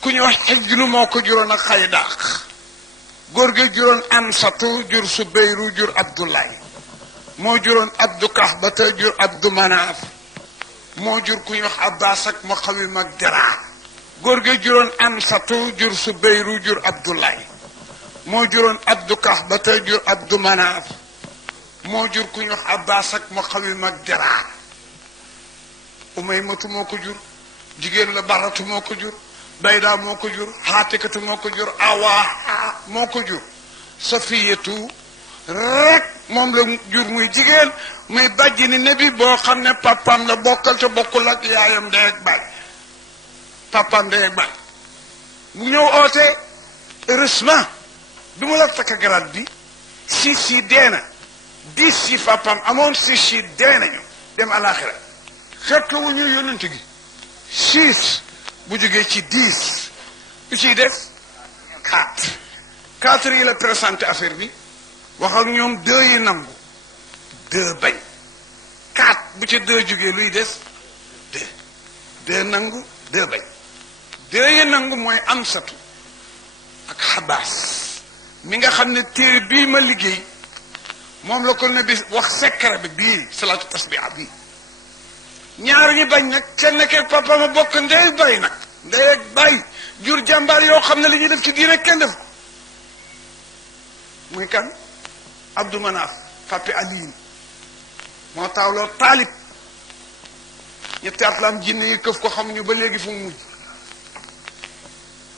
ku ñu wax xijlu moo ko juróon ak xaydaax góor gi juróon Amsatu jur Subayru jur Abdullahi moo juróon Abdu Kahbata jur Abdu Manaaf moo jur ku ñu wax Abbas ak Muqawim ak Dara góor gi juróon Amsatu jur Subayru jur Abdullahi moo juróon Abdu Kahbata jur Abdu Manaaf moo jur ku ñu wax Abbas ak Muqawim ak Dara Umaymatu moo ko jur jigéen la Baratu moo ko jur Bayda moo ko jur Xaatikatu moo ko jur Awa moo ko jur Safiyatu rek moom la jur muy jigéen muy bàjjini Nabi boo xam ne papaam la bokkal te bokkul ak yaayam ndey ak baay papaam ndey ak baay mu ñëw oote heureusement du ma la takk garaat bi si dee na 10 si papaam amoon si dee nañu dem alaxira fekk wu ñu yonent gi 6 bu jógee ci 10 lu ciy def 4 yi la présenté affaire bi wax ak ñoom 2 yi nangu 2 bañ 4 bu ci 2 jógee luy des 2 nangu 2 bañ 2 yi nangu mooy Amsatu ak Xabaas mi nga xam ne téere bii ma liggéey moom la ko Nabi wax secret bi bii salaatu tasbiha bii ñaar ñi bañ nag kenn ke papa ma bokk ndey bay nag ndey ak bay jur jàmbaar yoo xam ne li ñuy def ci diine kenn def ko muy kan Abdou Manaf papi Aliin moo taawloo Taalib ñetti at la am jinne yi këf ko xamuñu ba léegi fu mu mujj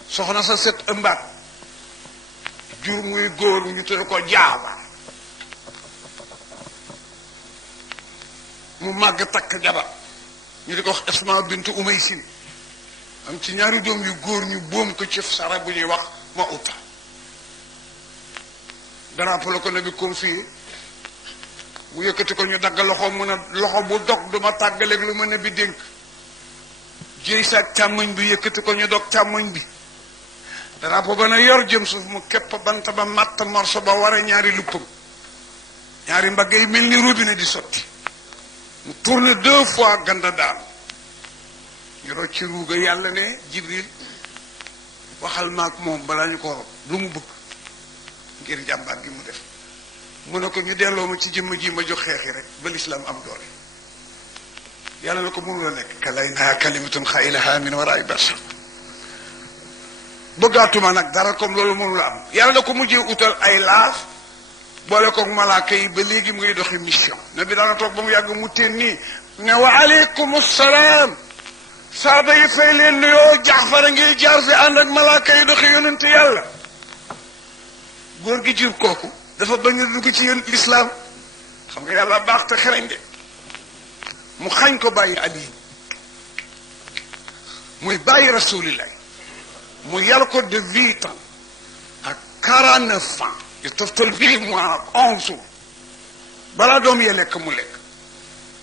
soxna sa set ëmbaat jur muy góor ñu tudd ko Jaaba mu màgg takk jabar ñu di ko wax Asma bintu Umaysin am ci ñaari doom yu góor ñu boom ko ci sara bu ñuy wax ma uta drapeau la ko Nabi confié mu yëkkati ko ñu dagg loxo mu ne loxo bu dog duma tàggaleeg lu ma Nabi dénk jéy sa càmmoñ bi yëkkati ko ñu dog càmmoñ bi drapeau ba na yor jëm suuf mu képp bant ba matt morso ba war a ñaari luppam ñaari mbagg yi mel ni robinet di sotti mu tourné 2 fois ganda daanu ñu rocc ci ruuga yàlla ne Jibril waxal maak moom balaa ñu ko rob lu mu bëgg ngir jàmbaar gi mu def mu ne ko ñu delloo ma ci jëmm ji ma jox xeexi rek ba lislaam am doole yàlla na ko mënu la nekk kalay naa kalimatun xailaha min waraay barsa bëggaatuma nag dara comme loolu mënu la am yàlla na ko mujjee utal ay laaf boole koog malaaka yi ba léegi mu ngi doxi mission ne bi daana toog ba mu yàgg mu teen nii ne wa aleykum salaam saaba yi fay leen nuyoo Jaafar ngi jaar fi ànd ak malaaka yi doxi yonent yàlla góor gi jur kooku dafa bañ a dugg ci yéen lislaam xam nga yàlla baax te xereñ de mu xañ ko bàyyi Ali muy bàyyi rasulillah mu yar ko de 8 ans ak 49 ans yu toftal 8 mois ak 11 jours balaa doom yee lekk mu lekk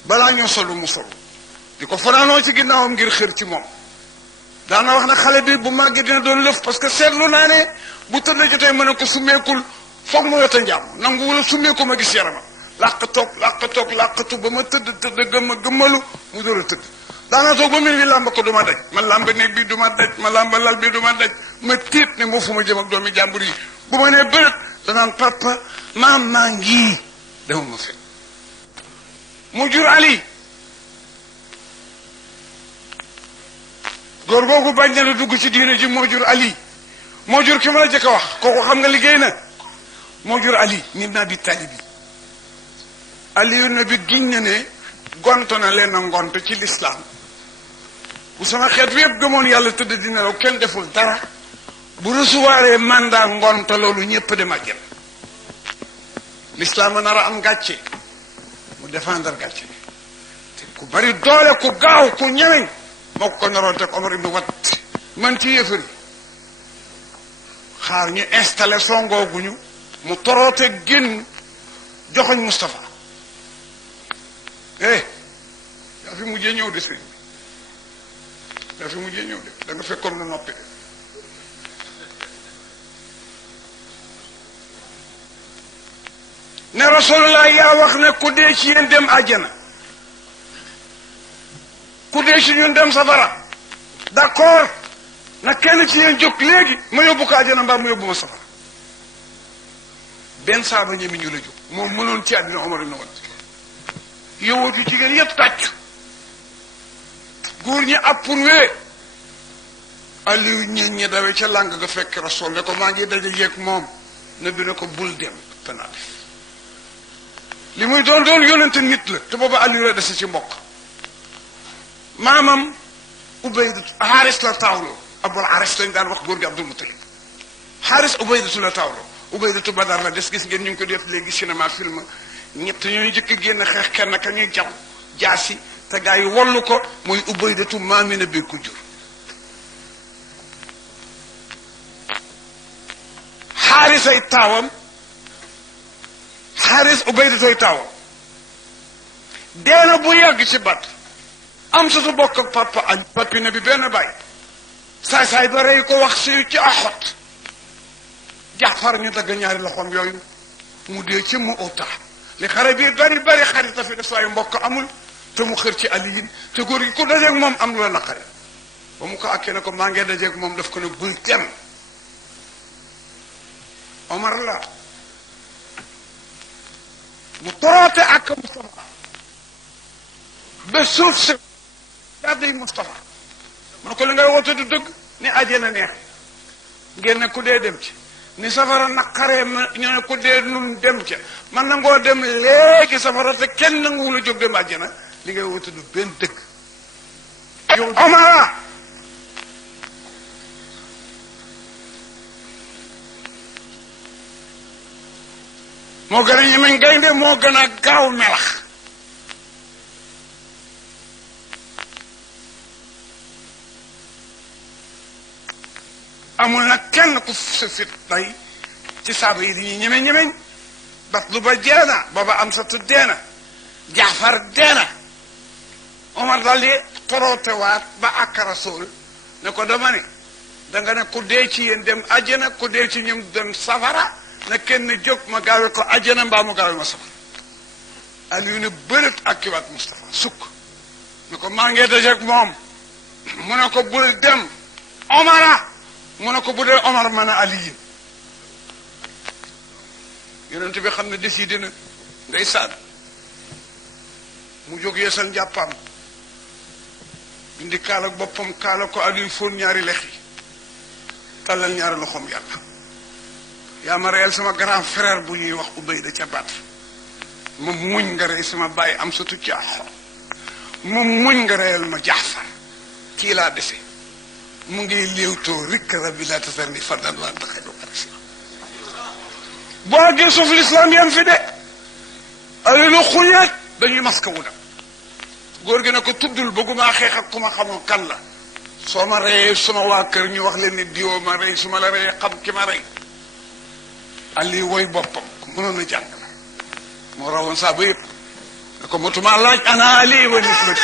balaa ñoo solu mu solu di ko fanaanoo ci ginnaawam ngir xër ci moom daana wax na xale bi bu màggee dina doon lëf parce que seetlu naa ne bu tëdd jotee mën a ko summeekul foog mu weta njàmm nangu wala summeeku ma gis yaramam làqatu ba ma tëdd gëmmalu mu door a tëdd daana toog ba min wi làmba ko du ma daj ma làmba néeg bi du ma daj ma làmba lal bi du ma daj ma tiit ne moo fu ma jëm ak doomi jàmbur yi bu ma nee bërët danaan papa maam maa ngi dama ma fekk mu jur Ali góor googu bañ na dugg ci diine ji moo jur Ali moo jur ki ma la jëkk a wax kooku xam nga liggéey na moo jur Ali ibn Abi Talib Ali yu na bi giñ na ne gont na leen a ngont ci lislaam bu sama xeet bi yëpp gëmoon yàlla tëdd di nelaw kenn deful dara bu recevoir mandat ngont loolu ñëpp dem àjjana lislaam a nar a am gàcce mu défendre gàcce te ku bari doole ku gaaw ku ñemeñ moo ko naroon teg Omar ibn Wad man ci yëfër yi xaar ñu installé songooguñu mu toroote génn joxoñ Moustapha yaa fi mujjee ñëw de sëriñ bi yaa fi mujjee ñëw de da nga fekkoon lu noppi de ne rasulullah yaa wax ne ku dee ci yéen dem àjjana ku dee ci ñun dem safara d'accord na kenn ci yéen jóg léegi ma yóbbu ko àjjana mbaa mu yóbbu ma safara benn saaba ñemi ñu la jóg moom mënoon ci àddina Omar ibn Khattab yowatu jigéen yëpp tàccu góor ñi appun wee Aliou ñi dawe ca làng ga fekk rasul ne ko maa ngi daje yeeg moom ne bi ne ko bul dem tanaa def li muy doon yonente nit la te booba Aliou la dese ci mbokk maamam Ubayda Xaaris la taawloo Abul Aris lañ daan wax góor gi Abdul Mutalib Xaaris Ubaydatu la taawloo Ubaydatu Badar la des gis ngeen ñu ngi ko def léegi cinéma film ñett ñooy jëkk a génn xeex kenn ka ñuy jam jaasi te gaa yi wollu ko muy Ubaydatu maamina bi ko jur Xaaris ay taawam Xaaris Ubaydatu ay taawam deena bu yàgg ci bat am sa su bokk ak papa añ papi na bi benn bàyyi saay ba rey ko wax si ci axot Jaafar ñu dagg ñaari loxoom yooyu mu dee ci mu uta li xare bi bari xarita fi def waaye mbokk amul te mu xër ci aliyin te góor gi ku dajeeg moom am lu la naqari ba mu ko akkee ne ko maa ngi dajeeg moom daf ko ne bul dem Omar la mu toroote ak Moustapha ba suuf si gàdday Moustapha mu ne ko li ngay woote du dëgg ni àjjana neex ngeen ne ku dee dem ci ni safara naqaree ma ñu ne ku dee nun dem ca man nangoo dem léegi safara te kenn nanguwul a jóg dem àjjana li ngay woote du benn dëgg yow Omar moo gën a ñemeñ gaynde moo gën a gaaw melax amul nag kenn ku sa fit tey ci saaba yi dañuy ñemeñ bat lu ba jeena booba am sa tu deena Jaafar deena Omar daal di torootewaat ba ak rasul ne ko dama ne danga ne ku dee ci yéen dem àjjana ku dee ci ñoom dem safara na kenn jóg ma gaawe ko àjjana mbaa mu gaawe ma safara Aliou ne bërët ak kiwaat Moustapha sukk ne ko maa ngi dajeeg moom mu ne ko bul dem Omara mu ne ko bu dee Omar mën a Aliyin yonent bi xam ne décidé na ndeysaan mu jóg yeesal njàppaam indi kaala boppam kaala ko Aliou fóon ñaari lex yi tàllal ñaari loxoom yàlla yaa ma reyal sama grand frère bu ñuy wax Ubayda ca baat ma muñ nga rey sama bàyyi am satu caaxo ma muñ nga reyal ma Jaafar kii laa dese mu ngi léewtoo rikk rabbi laa tasarni fardan wa anta xayru warisi boo àggee suuf l'islam yam fi de ali lu xuñeet dañuy maska wu dem góor gi ne ko tuddul bëggumaa xeex ak ku ma xamul kan la soo ma reyee suma waa kër ñu wax leen ni diwoo ma rey su ma la reyee xam ki ma rey ali woy boppam ku mënoon a jàng la moo rawoon saa ba yëpp ne ko motuma laaj ana ali wa nisbati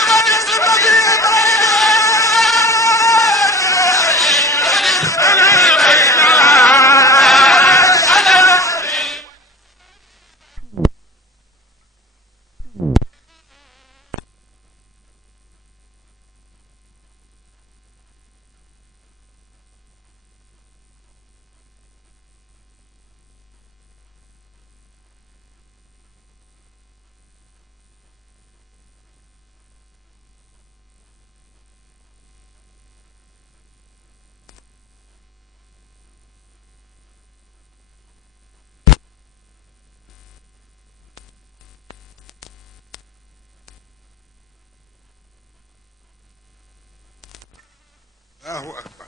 Allahu akbar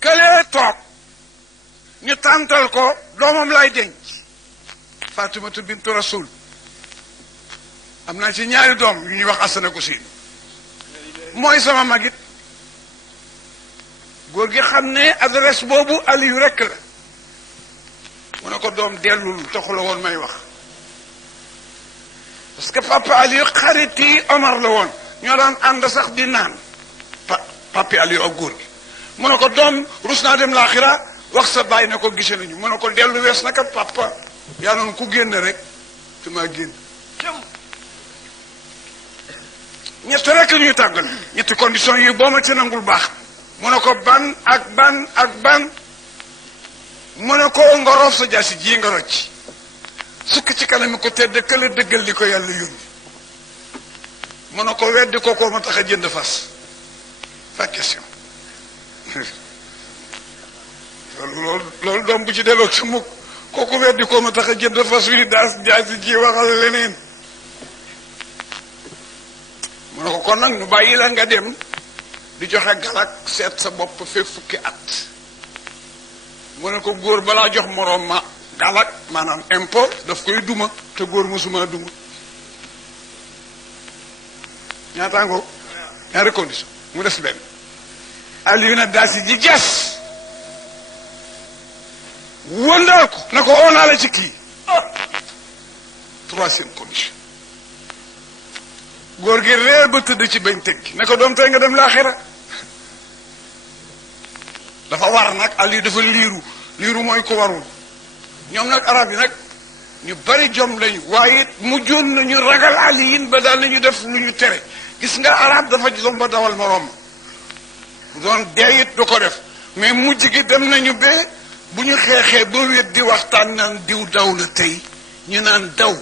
këlee toog ñu tàntal ko doomam lay denc Fatimatu bintu Rasul am naa ci ñaari doom yu ñuy wax Asana ko siin mooy sama magit góor gi xam ne adresse boobu Aliou rekk la mu ne ko doom dellul taxula woon may wax parce que papa Aliou xariti Omar la woon ñoo daan ànd sax di naan papi Aliou ak góor gi mu ne ko doom rus naa dem laaxira wax sa bàyyi ne ko gise nañu mu ne ko dellu wees na kat papa yaa noonu ku génn rek fi maa génn ñett rek ñuy tàggal ñetti condition yi boo ma ci nangul baax mu ne ko ban ak ban ak ban mu ne ko nga roof sa jaasi ji nga rocc sukk ci kanam ko tedd kële dëggal li ko yàlla yónni mu ne ko weddi ko ma tax a jënd fas pas question loolu doom bu ci delloo ci mukk kooku weddi ko ma tax a jënd fas wi daas jaasi ji waxal leneen mu ne ko kon nag ñu bàyyi la nga dem di joxe galak seet sa bopp fekk fukki at mu ne ko góor balaa jox moroom ma galak maanaam impôt daf koy duma te góor mosuma duma ñaataangoo ñaari condition mu des benn Aliou na daasi ji jas wëndaal ko ne ko onaa la ci kii troisième condition góor gi reer ba tëdd ci bañ teg ne ko doom tey nga dem laaxira dafa war nag Aliou dafa liiru mooy ko warul ñoom nag arab yi nag ñu bari jom lañu waaye mujjoon nañu ragal aliyin ba daal nañu def lu ñu tere gis nga arab dafa jom ba dawal moroom bu doon dee it du ko def mais mujj gi dem nañu ba bu ñu xeexee ba wét di waxtaan naan diw daw na tey ñu naan daw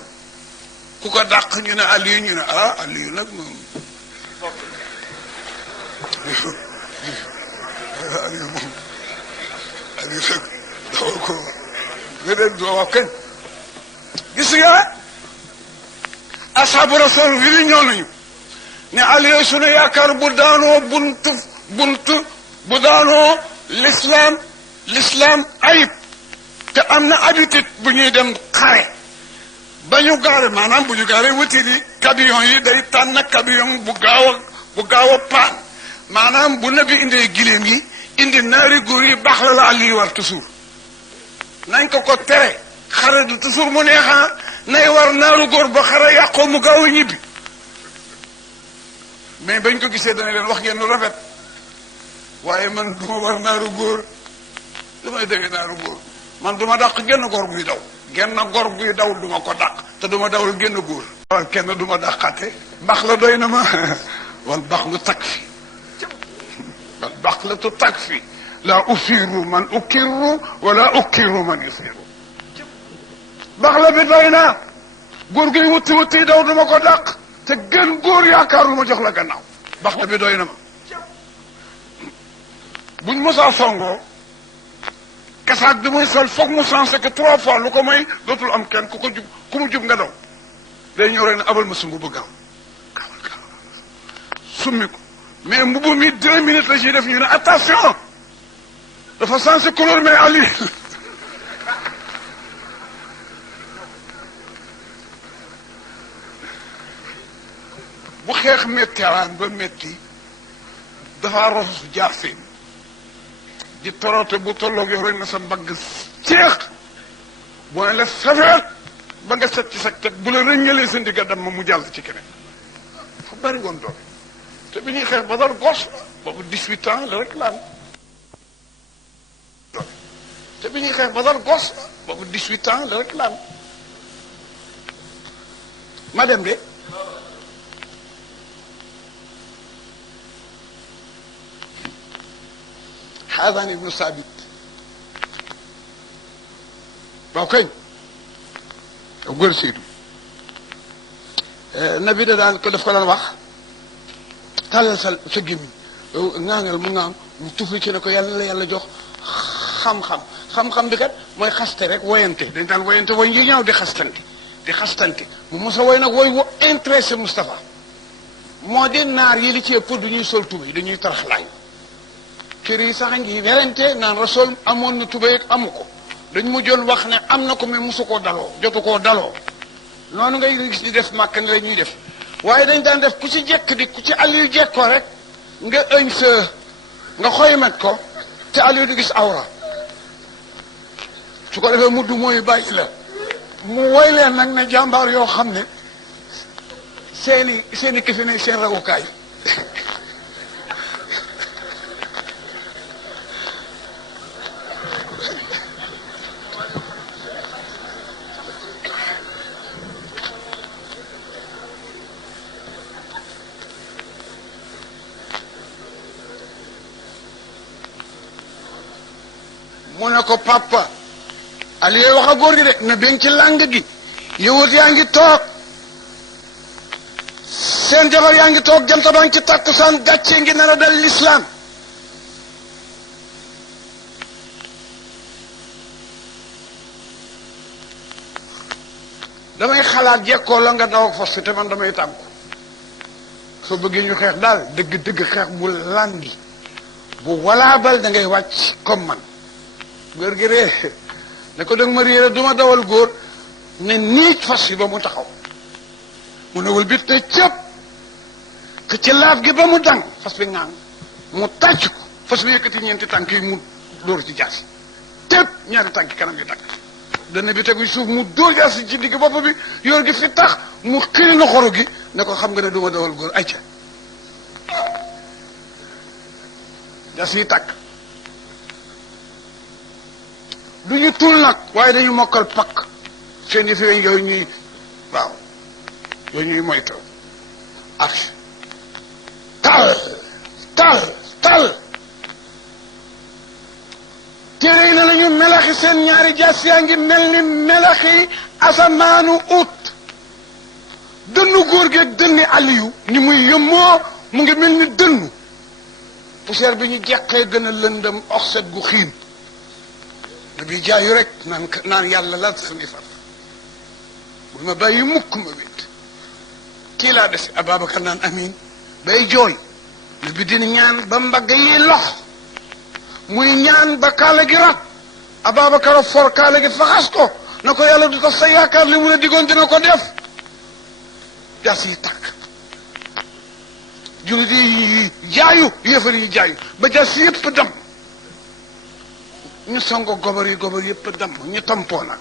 ku ko dàq ñu ne Aliou ñu ne Aliou nag moom Aliou nag dawal ko nga dem doo wax kañ gis nga asaabu rasul wi ñëw nañu ne Aliou sunu yaakaar bu daanoo buntu bu daanoo l'islam ayib te am na habitude bu ñuy dem xare ba ñu gaare maanaam bu ñu gaare wutili camion yi day tànn camion bu gaaw a paan maanaam bu nabi indee giléem yi indi naari góor yi baax la Aliou war toujours nañ ko tere xare du toujours mu neexaa nay war naaru góor ba xare yàqoo mu gaaw a ñibbi mais bañ ko gisee dana leen wax ngeen lu rafet waaye man duma war naaru góor damay dégg naaru góor man duma dàq genn góor guy daw genn góor guy daw duma ko dàq te duma dawal genn góor wal kenn duma dàqate mbax la doy na ma wal bax lu takfi wal bax la tu takfi la ufiru man ukiru wala ukiru man yusiru bax la bi doy na góor guy wutti daw duma ko dàq te gën góor yaakaarul ma jox la gannaaw bax la bi doy na ma buñ mosaa songoo kasaak bi muy sol foog mu sensé que 3 fois lu ko may dootul am kenn ku mu jub nga daw day ñëw rek ne abal ma su mbubu gaaw summi ko mais mbubu mi 2 minutes la ciy def ñu ne attention dafa sensé couleur mais Ali bu xeex méttiwaan ba métti dafa ros jaafin di toroote bu tolloog yow rek na sa mbagg ceex boo ne la safeet ba nga set ci sa teg bu la rëññalee sa ndigga dem ma mu jàll ci keneen fa bari woon doole te bi ñuy xeex ba dal gos boobu 18 ans la rek laan te bi ñuy xeex ba dal gos boobu 18 ans la rek laan ma dem de Xasan ibnu Sabit waaw kañ góor Seydou nabi da daan ko daf ko daan wax tàllal sa gémmiñ ŋaangal mu ŋaang mu tufli ci ne ko yàlla na la yàlla jox xam-xam bi kat mooy xaste rek woyante dañ daan woyante woy yi ñaaw di xastante mu mos a woy nag woy wu intéressé Moustapha moo di naar yi li ci ëpp du ñuy sol tubéy dañuy taraxlaay kër yi sax ngi werante naan rasul amoon na tubéy ak amu ko dañ mujjoon wax ne am na ko mais mosu koo daloo jotu koo daloo noonu ngay gis di def màkk ni la ñuy def waaye dañ daan def ku ci jekk di ku ci Aliou jekkoo rek nga ëñ sa nga xoymat ko te Aliou du gis awra su ko defee mudd mooy bàyyi la mu woy leen nag ne jàmbaar yoo xam ne seeni kese ne seen rawukaay mu ne ko papa Aliou wax a góor gi de na benn ci làng gi yowut yaa ngi toog seen jabar yaa ngi toog jant baa ngi ci takkusaan gàcce ngi nar a dal l'islam damay xalaat jekkoo la nga daw ak fas te man damay tànku soo bëggee ñu xeex daal dëgg xeex bu làngi bu walaabal da ngay wàcc comme man góor gi ree ne ko dëgg ma réere du ma dawal góor ne niic fas yi ba mu taxaw mu ne wëlbit ne cëpp que ci laaf gi ba mu dang fas bi ŋaang mu tàcc ko fas bi yëkkati ñeenti tànk yi mu dóor ci jaasi tëpp ñaari tànk kanam yi dakk dana bi tegu suuf mu dóor jaasi ci digg bopp bi yor gi fi tax mu xëri na xoro gi ne ko xam nga ne du ma dawal góor ay ca jaasi yi tàkk du ñu tuul nag waaye dañu mokkal pakk seen yëfi weñ yooyu ñuy waaw yooyu ñuy moytu ak tal téere yi ne lañu melaxi seen ñaari jaas yaa ngi mel ni melaxi asamaanu ut dënnu góor gi ak dënni Aliyu ni muy yëmmoo mu ngi mel ni dënnu poussière bi ñu jeqee gën a lëndëm oxset gu xiin na bi jaayu rek naan yàlla la sani far bul ma bàyyi mukk ma wét kii laa dese Ababacar naan amin bay jooy na bi dina ñaan ba mbagg yi lox muy ñaan ba kaala gi rat Ababacar for kaala gi faxas ko na ko yàlla du ko sa yaakaar li mu la digoon dina ko def jas yi takk jullit yi jaayu yéefar yi jaayu ba jas yëpp dem ñu songo gobar yëpp dem ñu tampoo nag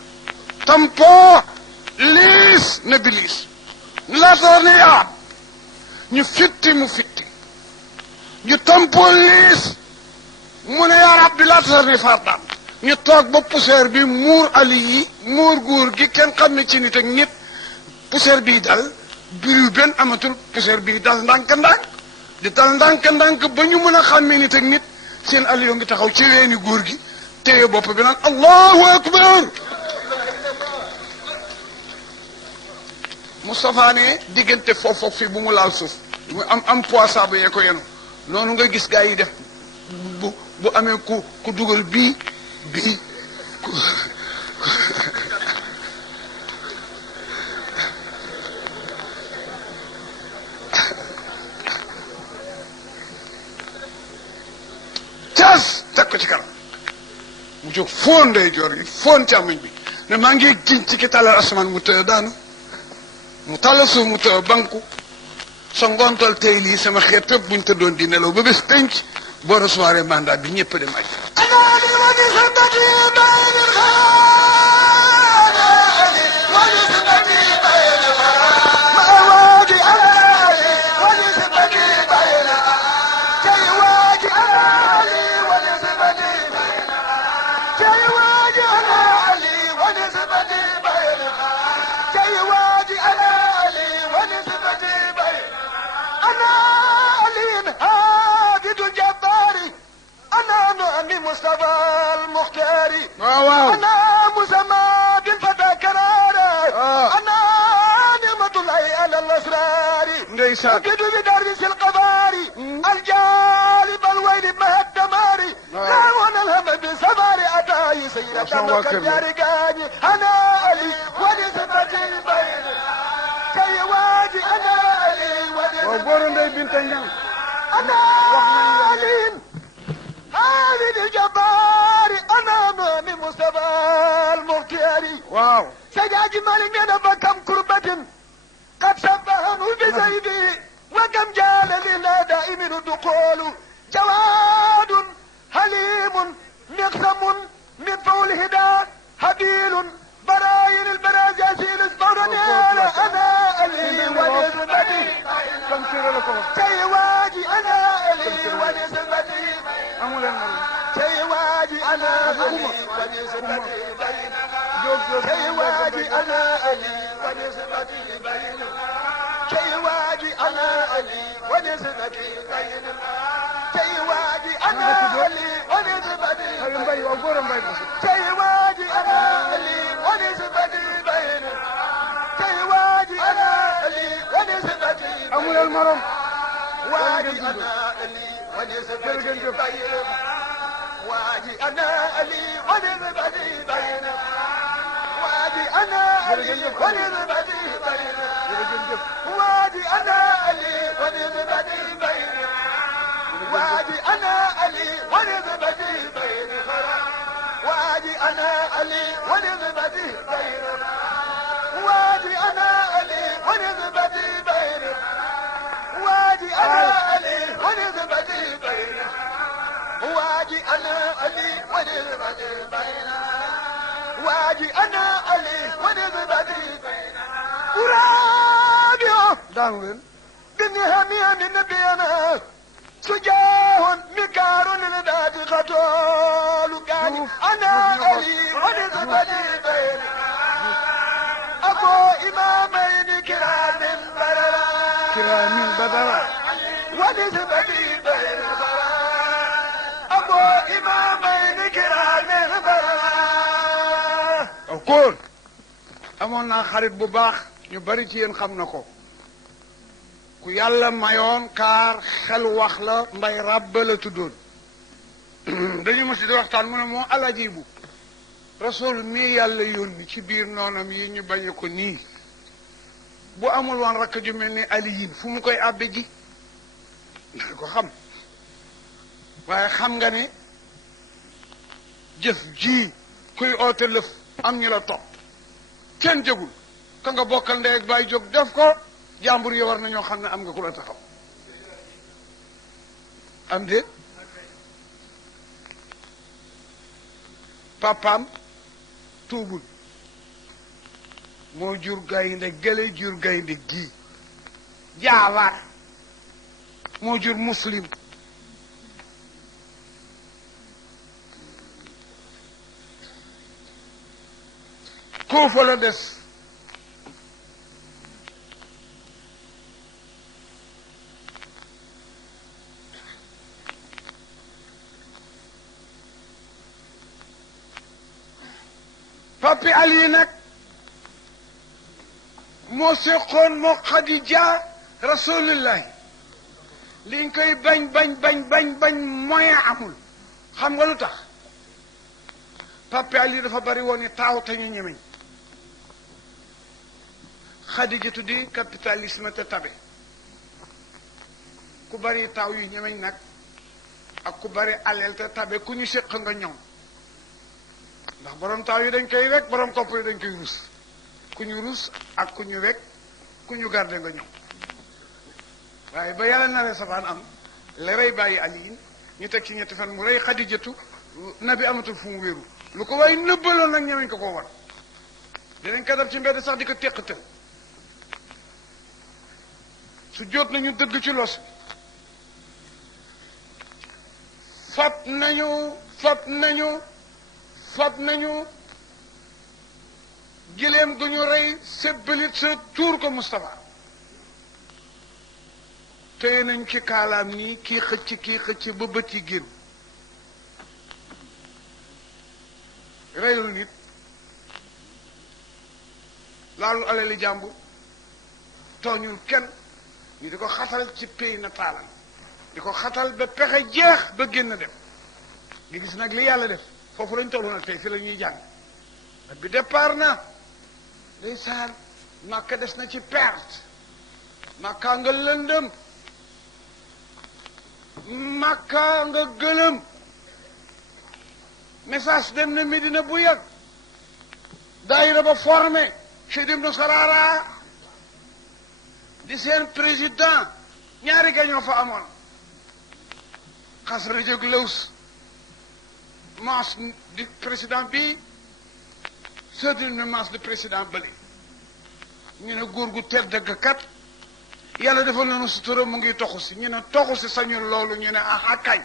tampoo liis na bi liis laata ne yaab ñu fitti mu fitti ñu tampoo liis mu ne yaa rabbi laata ne fardaan ñu toog ba poussière bi muur ali yi muur góor gi kenn xam ne ci nit ak nit poussière bii dal biru benn amatul poussière bii dal ndànk-ndànk di dal ndànk-ndànk ba ñu mën a xàmmee nit ak nit seen ali yoo ngi taxaw ci weeni góor gi téye bopp bi naan allahu akbar Moustapha ne diggante foofu fii bu mu laal suuf mu am poids saabu yee ko yenu noonu nga gis gaa yi def bu amee ku dugal bii cas teg ko ci kanam mu jóg foon ndeyjoor yi foon càmmoñ bi ne maa ngi giñ ci ki tàllal asamaan mu tëye daanu mu tàllal suuf mu tëye banku sa ngontal tey lii sama xeet fépp buñ tëddoon di nelaw ba bés penc boo recevoir mandat bi ñëpp dem aj مصطفى المختاري واو انا مسمى بالفتى كرارة انا نعمة الله على الاسرار اجد بدرس القباري الجالب الويل مه الدماري لا وانا الهم بسفاري اتاي سيرة مكجاري قاني انا علي ونسبتي البين كي واجي انا علي ونسبتي انا علي هذه الجبار انا امامي مصطفى المختاري واو سجاج مالك انا فكم كربة قد سبهنه بزيدي وكم جال لنا دائم الدخول جواد حليم مقسم من فول هدى هبيل براين البراجاسيل اسبرني انا الي ونسبتي كي واجي انا الي ونسبتي كي واجي انا الي ونسبتي كي واجي انا الي ونسبتي كي واجي انا الي ونسبتي كي واجي انا الي ونسبتي amuleel morom واجي انا لي ونسبتي بين واجي انا لي ونسبتي بين واجي انا لي ونسبتي بين واجي انا لي ونسبتي بين واجي انا لي ونسبتي بين واجي انا لي ونسبتي بين واجي انا لي ونسبتي بين واجي انا علي ونسبتي بين واجي انا علي ونسبتي بين واجي انا علي ونسبتي بين ورابيو daanu leen بنهمي من نبينا سجاه مكار لذات خطول قال انا علي ونسبتي بين ابو امامين كرام برا kiraamin badara ونسبتي بين أبو إمامين كرام البراء kon amoon naa xarit bu baax ñu bari ci yéen xam na ko ku yàlla mayoon kaar xel wax la mbay ràbba la tuddoon dañu mos di waxtaan mu ne moo alajibu rasul mii yàlla yónni ci biir noonam yi ñu bañe ko nii bu amul woon rakk ju mel ni aliyin fu mu koy àbbe ji nga ko xam waaye xam nga ne jëf ji kuy oote lëf am ñu la topp kenn jógul ka nga bokkal ndey ak bàyyi jóg def ko jàmbur yi war nañoo xam ne am nga ku la taxaw am déet papaam tuubul moo jur gaynde gële jur gaynde gii jaawaar moo jur muslim Kuufa la des papi Ali nag moo seqoon moo Xadija rasulillahi liñ koy bañ mooy amul xam nga lu tax papi Ali dafa bari woon ni taaw te ñu ñemeñ Xadija tuddi capitalisme te tabe ku bari taaw yu ñemeñ nag ak ku bari aleel te tabe ku ñu séq nga ñoom ndax borom taaw yi dañ koy wekk borom kopp yi dañ koy rus ku ñu rus ak ku ñu wekk ku ñu garde nga ñoom waaye ba yàlla naree safaan am la rey bàyyi aliin ñu teg ci ñetti fan mu rey Xadijatu nabi amatul fu mu wéeru lu ko waaye nëbbaloon nag ñemeñ ko koo war dinañ ko def ci mbedd sax di ko teqatal su jot nañu dëgg ci los fab nañu gileem gu ñu rey sébbalit sa tuur ko Moustapha téye nañ ci kaalaam nii kii xëcc ba bët yi génn reyul nit laalul alali jàmbur tooñul kenn ñu di ko xatal ci pay na taalam di ko xatal ba pexe jeex ba génn dem nga gis nag li yàlla def foofu lañ tollu nag tey fi la ñuy jàng ak bi départ na ndeysaan Makka des na ci perte Makka nga lëndëm Makka nga gëlëm message dem na Medina bu yàgg daayira ba formé Cheikh Ibn Sarara di seen président ñaari gañoo fa amoon xasra jóg lëws maas di président bi seddil na maas di président bële ñu ne góor gu tedd ga kat yàlla defal na nu sutura mu ngi toxu si ñu ne toxu si sañul loolu ñu ne aha kañ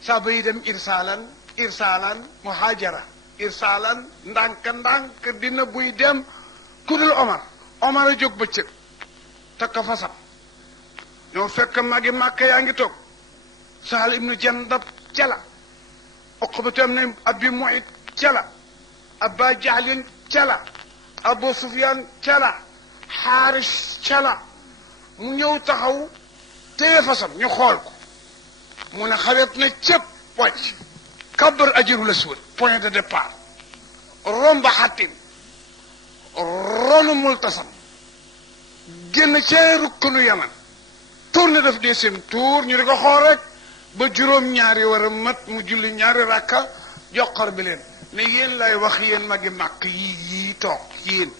saaba yi dem irsaalan muhajara irsaalan ndànk dina buy dem kudul Omar a jóg bëccëg takka fasam ñoo fekk magi Màkka yaa ngi toog Sahal ibnu Jandab cala Uqbatu ibn Abi Mu'ayt cala Aba Jahlin cala Abu Sufyan cala Xaaris cala mu ñëw taxaw téye fasam ñu xool ko mu ne xawet na cëpp wàcc kabar ajirul aswad point de départ romba xattin ronu multasam génn ca rukkunu yaman tourné def deuxième tour ñu di ko xool rek ba juróom-ñaari war a mat mu julli ñaari rakka joxar bi leen ne yéen lay wax yéen magi màkk yii toog yéen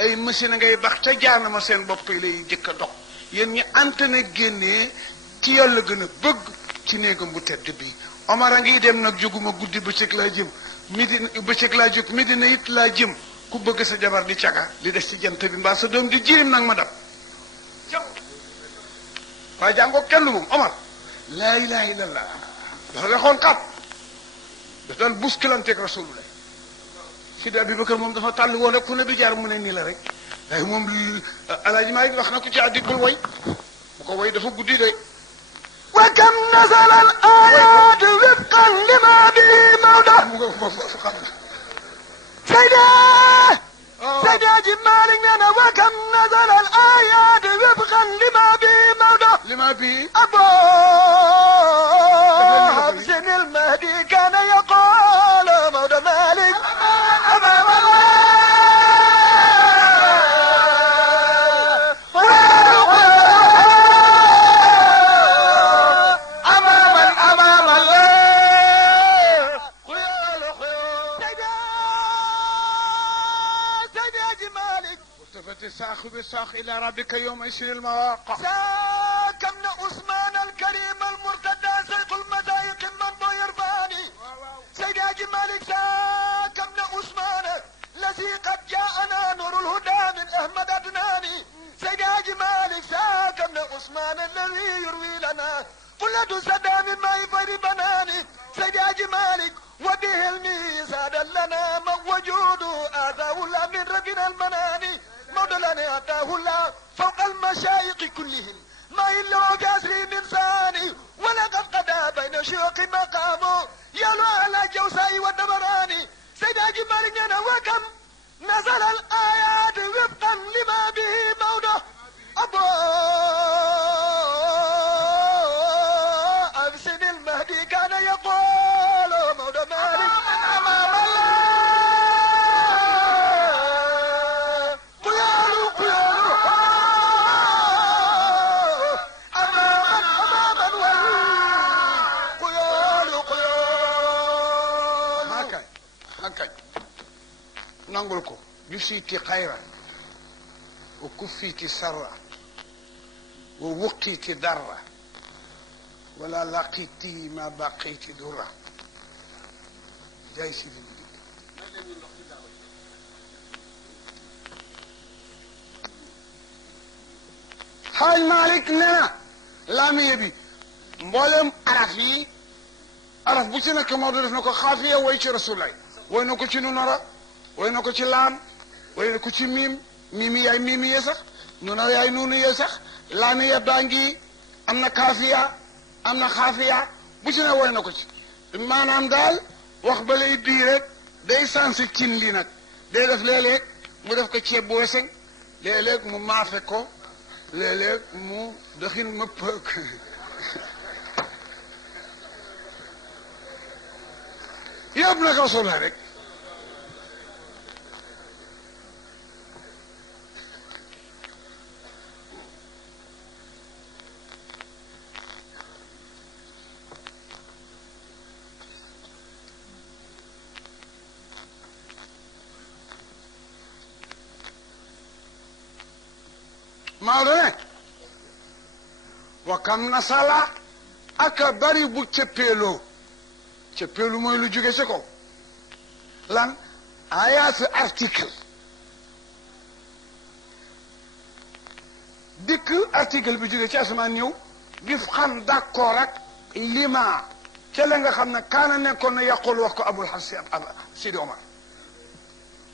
ay machine ngay bax ca jaanama seen bopp yi lay jëkk a dox yéen ñi antenne génnee ci yàlla gën a bëgg ci néegam bu tedd bi Omar a ngi dem nag jóguma guddi bëccëg laa jëm Medina bëccëg laa jóg Medina it laa jëm ku bëgg sa jabar di caga li des ci jant bi mbaa sa doom di jirim nag ma dab waaye jàngoo kenn moom Omar laa ilaha illallah dafa wexoon kat daf daan bousculanteeg rasulullah Sidi Abubakar moom dafa tàll woon rek fu ne bi jaar mu ne nii la rek waaye moom Alaaji Maalik wax na ko ci addi bul way bu ko way dafa guddi de وكم نزل الآيات وفقا لما به موضع سيدي مالك لنا وكم نزل الآيات وفقا لما به موضع لما به أبو حفص المهدي كان يقول موضع مالك أمام ساخ بساخ إلى ربك يوم يسير المواقع ساكن عثمان الكريم المرتدى سيق المزايق المنبو يرفاني سيدي حاج مالك ساكن عثمان الذي قد جاءنا نور الهدى من أحمد أدناني سيدي حاج مالك ساكن عثمان الذي يروي لنا قلة سدى من ماء فير بناني سيدي حاج مالك وبه الميزان لنا من وجود آتاه الله من ربنا المناني مولانا آتاه الله فوق المشايخ كلهم ما إلا كاسري من ثاني ولقد قضى بين شيوخ مقامه يلو على جوساء والدبراني سيدي حاج مالك وكم نزل الآيات وفقا لما به موضع أبو أبسن المهدي كان يقول موضع مالك أمام الله nangul ko jusiti xayra wa kuffiti sarra wa wuqiti darra wala laqiti ma baqiti durra jay si fi Xaaj Malik nee na laamiye bi mboolem araf yi araf bu ci nekk Maodo def na ko xaafiya way ci rasulaay way na ko ci nunara way na ko ci laam way na ko ci miim miimi yaay miimi yee sax nunara yaay nuunu yee sax laamiya baa ngi am na kaafiya am na xaafiya bu ci ne way na ko ci maanaam daal wax ba lay bii rek day sansi cin li nag day def léeg-léeg mu def ko ceeb bu weseŋ léeg-léeg mu maafe ko léeg-léeg mu doxin ma pëk yëpp nag rasulullah rek Maodo ne wa kam nasala aka bari bu cëppeeloo cëppeelu mooy lu jóge ci kaw lan ayaatu article dikk article bi jóge ci asamaan ñëw di xam d'accord ak lima ca la nga xam ne kaana nekkoon na yàqul wax ko abul xasan Sidi Omar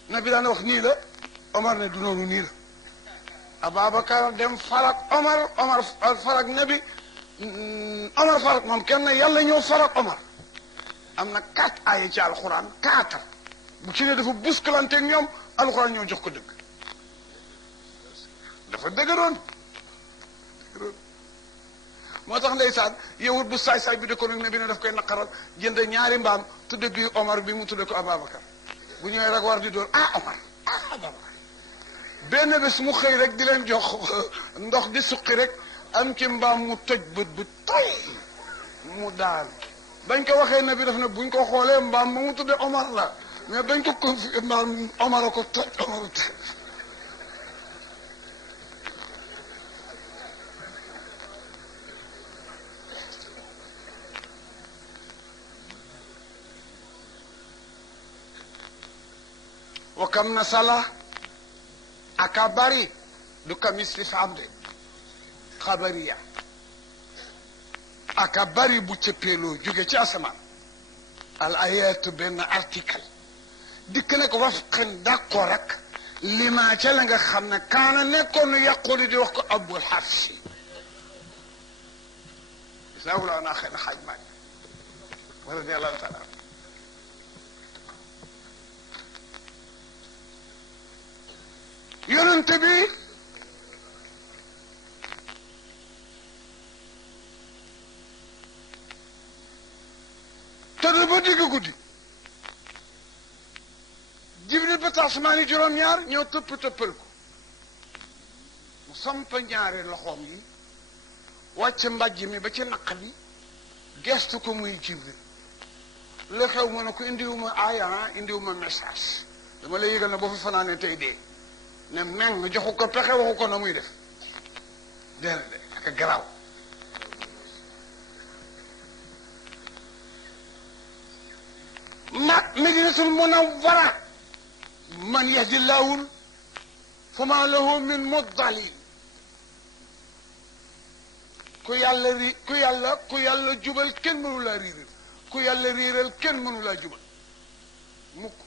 na bi daan wax nii la Omar ne du noonu nii la Ababacar dem farak Omar Omar farak nabi Omar farak moom kenn yàlla ñëw farak Omar am na 4 aaya ci alxuraan 4 bu ci ne dafa bousculanteeg ñoom alxuraan ñoo jox ko dëgg dafa dëgëroon moo tax ndeysaan yowut bu saay-saay bi de ko ne bi ne daf koy naqaral jënd ñaari mbaam tudde bii Omar bi mu tudde ko Ababacar bu ñëwee rek war di doon Omar Ababacar benn bés mu xëy rek di leen jox ndox di suqi rek am ci mbaam mu toj bët bu toy mu daal bañ ko waxee ne bi daf ne buñ ko xoolee mbaam ma mu tudde Omar la mais bañ ko confié mbaam Omar a ko toj Omar a toj wa kam na sala aka bari du kamis li faam de xabariya aka bari bu cëppeeloo jóge ci asamaan al ayatu benn article dikk nag wafqan d'accord ak lima ca la nga xam ne kaana nekkoon nu yàqulu di wax ko abul xafsi isawula naa xëy na xaaj maaj wala di àllahu taala yonent bi tëdd ba digg guddi Jibril ba tasmaani juróom-ñaar ñoo tëppal ko mu samp ñaari loxoom yi wàcc mbàjj mi ba ci naq bi gestu ko muy Jibril la xew mu ne ko indiwuma aaya indiwuma message dama lay yëgal na boo fi fanaane tey dee ne meng joxu ko pexe waxu ko na muy def deel de ak garaaw Madinatul Munawwara man yahdillaahu fama lahu min muddalin ku yàlla jubal kenn mënu laa riiral ku yàlla riiral kenn mënu laa jubal mukk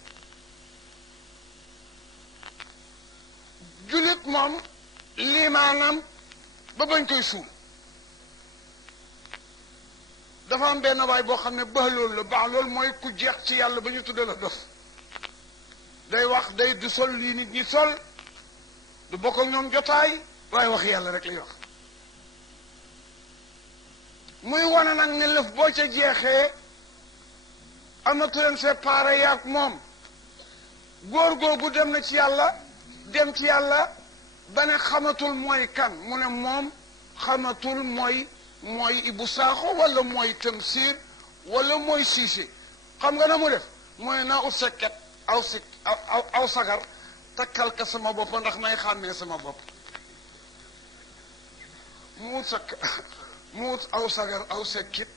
julit moom limaanam ba bañ koy suul dafa am benn waay boo xam ne baax loolu la baax loolu mooy ku jeex ci yàlla ba ñu tudde la dof day wax day du sol lii nit ñi sol du bokk ak ñoom jotaay waaye wax yàlla rek lay wax muy wane nag ne lëf boo ca jeexee amatu leen séparé yaak moom góor googu dem na ci yàlla dem ci yàlla ba ne xamatul mooy kan mu ne moom xamatul mooy Ibu Saaxo wala mooy Tamsir wala mooy Siise xam nga na mu def mooy naa ut sekket aw sagar takkal ka sama bopp ndax may xàmmee sama bopp mu ut aw sagar aw sekkit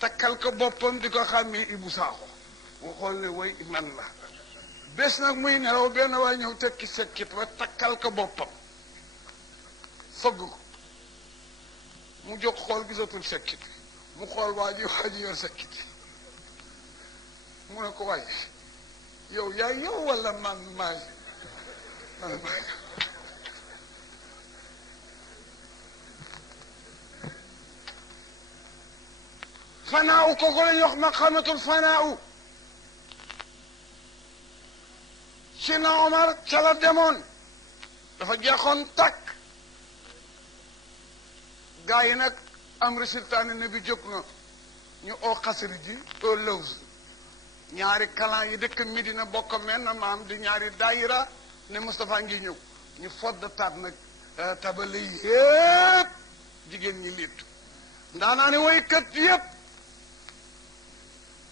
takkal ko boppam di ko xàmmee Ibu Saaxo mu xool ne way man la bés nag muy nelaw benn waay ñëw tekki sekkit wa takkal ko boppam fëgg ko mu jóg xool gisatul sekkit mu xool waa ji yor sekkit mu ne ko waaye yow yaay yow wala man maay fanaaw kooku la ñuy wax maqamatul fanaaw Sina Omar ca la demoon dafa jeexoon takk gaa yi nag am résultat ne bi jóg na ñu oo xasri ji oo lawz ñaari kalan yi dëkk Medina bokk mel na maam di ñaari daayira ne Moustapha ngi ñëw ñu fodd taat nag tabale yépp jigéen ñi liitu ndaanaa ne woykat yépp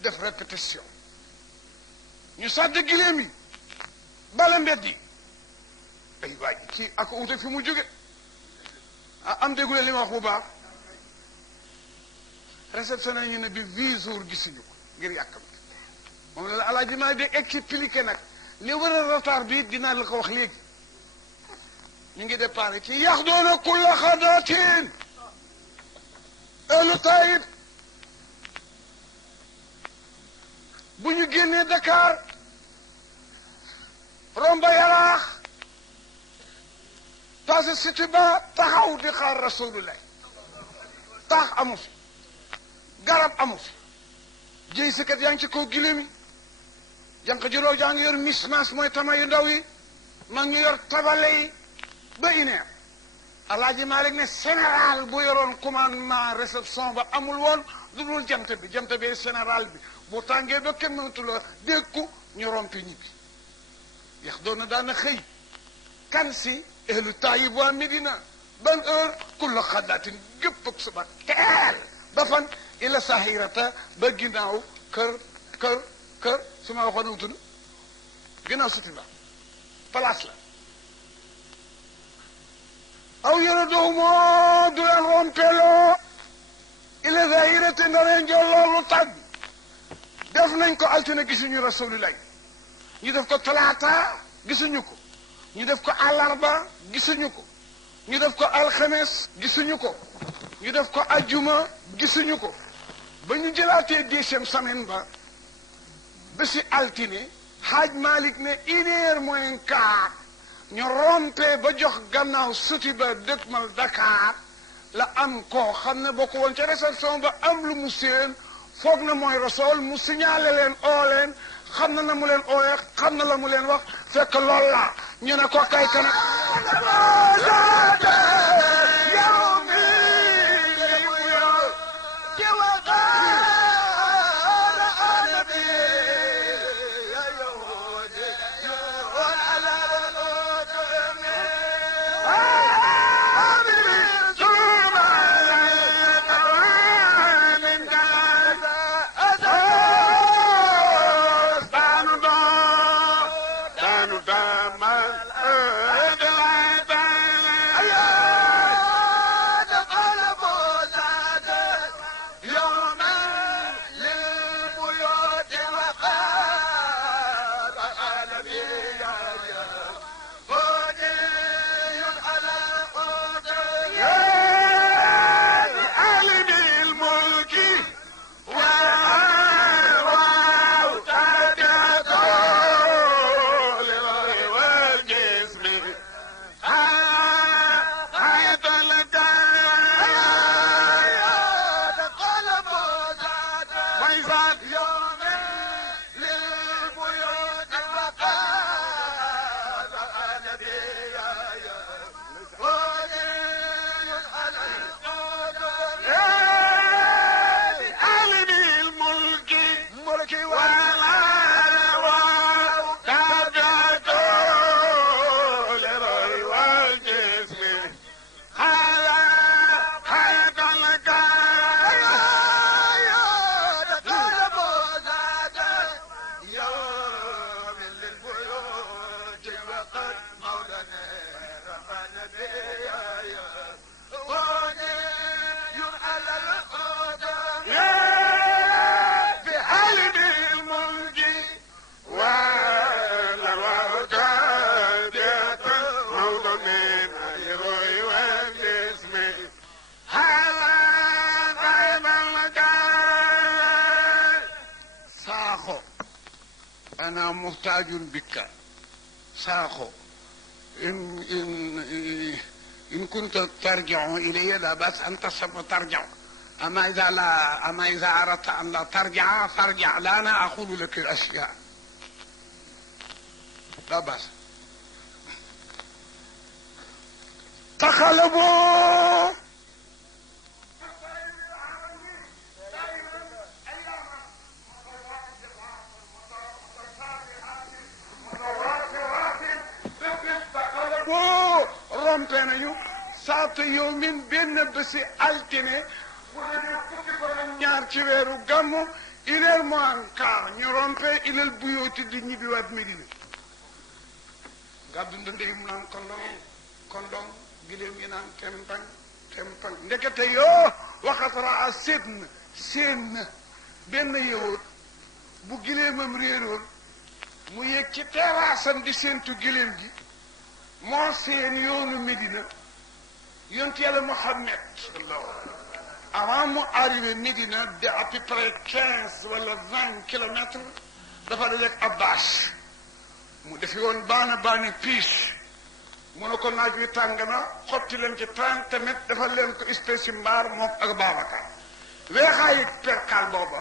def répétition ñu sàdd giléem yi bala mbedd yi ay waay ci ak ute fi mu jóge am déggule li ma wax bu baax réceptionné ñu ne bi 8 jours gisuñu ko ngir yàkkam moom la Alaaji maa di expliqué nag li war a retard bi dinaa la ko wax léegi ñu ngi départ ci yax doona kulla xadatin elu tayib bu ñu génnee Dakar romba yaraax passé cité ba taxaw di xaar rasulullah taax amu fi garab amu fi jëy sikat yaa ngi ci kaw giléem yi jànq juróom jaa ngi yor mismas mooy tama yu ndaw yi mag ñu yor tabale yi ba une heure Alaaji Malik ne général bu yoroon commandement réception ba amul woon lu dul jant bi général bi bu tàngee ba kenn mënatu la dékku ñu rompi ñibbi yax doon na daana xëy kan si ehlu taayib waa Medina ban heure kulla xaddatin gépp ak suba teel ba fan ila sahirata ba ginnaaw kër su ma waxoon nu tudd ginnaaw suti ba place la aw yëra doo moo du leen rompeloo ila sahirata nda leen jël loolu tàgg def nañ ko altine gisuñu rasulullah ñu def ko talaata gisuñu ko ñu def ko àllarba gisuñu ko ñu def ko alxames gisuñu ko ñu def ko ajjuma gisuñu ko ba ñu jëlaatee 10e semaine ba si altine Haaj Malik ne 1h moins 1/4 ñu rompee ba jox gannaaw suti ba dëkkmal Dakar la am koo xam ne bokk woon ca réception ba am lu mu séen foog na mooy Rasool mu signalé leen oo leen xam na mu leen ooyee xam na la mu leen wax fekk lool la ñu ne ko kay kana أنا محتاج بك ساخو إن كنت ترجع إلي لا بأس أن ترجع أما إذا أردت أن لا ترجع فارجع لا أنا أقول لك الأشياء لا بأس تقلبوا rompe nañu saatu yow min benn bési altine bu dee fukki fan ñaar ci weeru gàmmu 1h moins 1/4 ñu rompe ilal buyooti di ñibbiwaat Medina gàddu ndënd yi mu naan kondong giléem yi naan tempang ndekete yoo waxataraa seen na benn yowóot bu giléemam réeroon mu yëg ci terrassam di séentu giléem gi moo seen yoonu Médina yonent Yàlla Muhammad avant mu arrivé Médina de à peu près 15 wala 20 kilomètres dafa dajeeg Abbas mu defi woon baana piis mu ne ko naaj wi tàng na xotti leen ci 30 mètres dafa leen ko espèce mbaar moom ak Babacar weexaayi perkal booba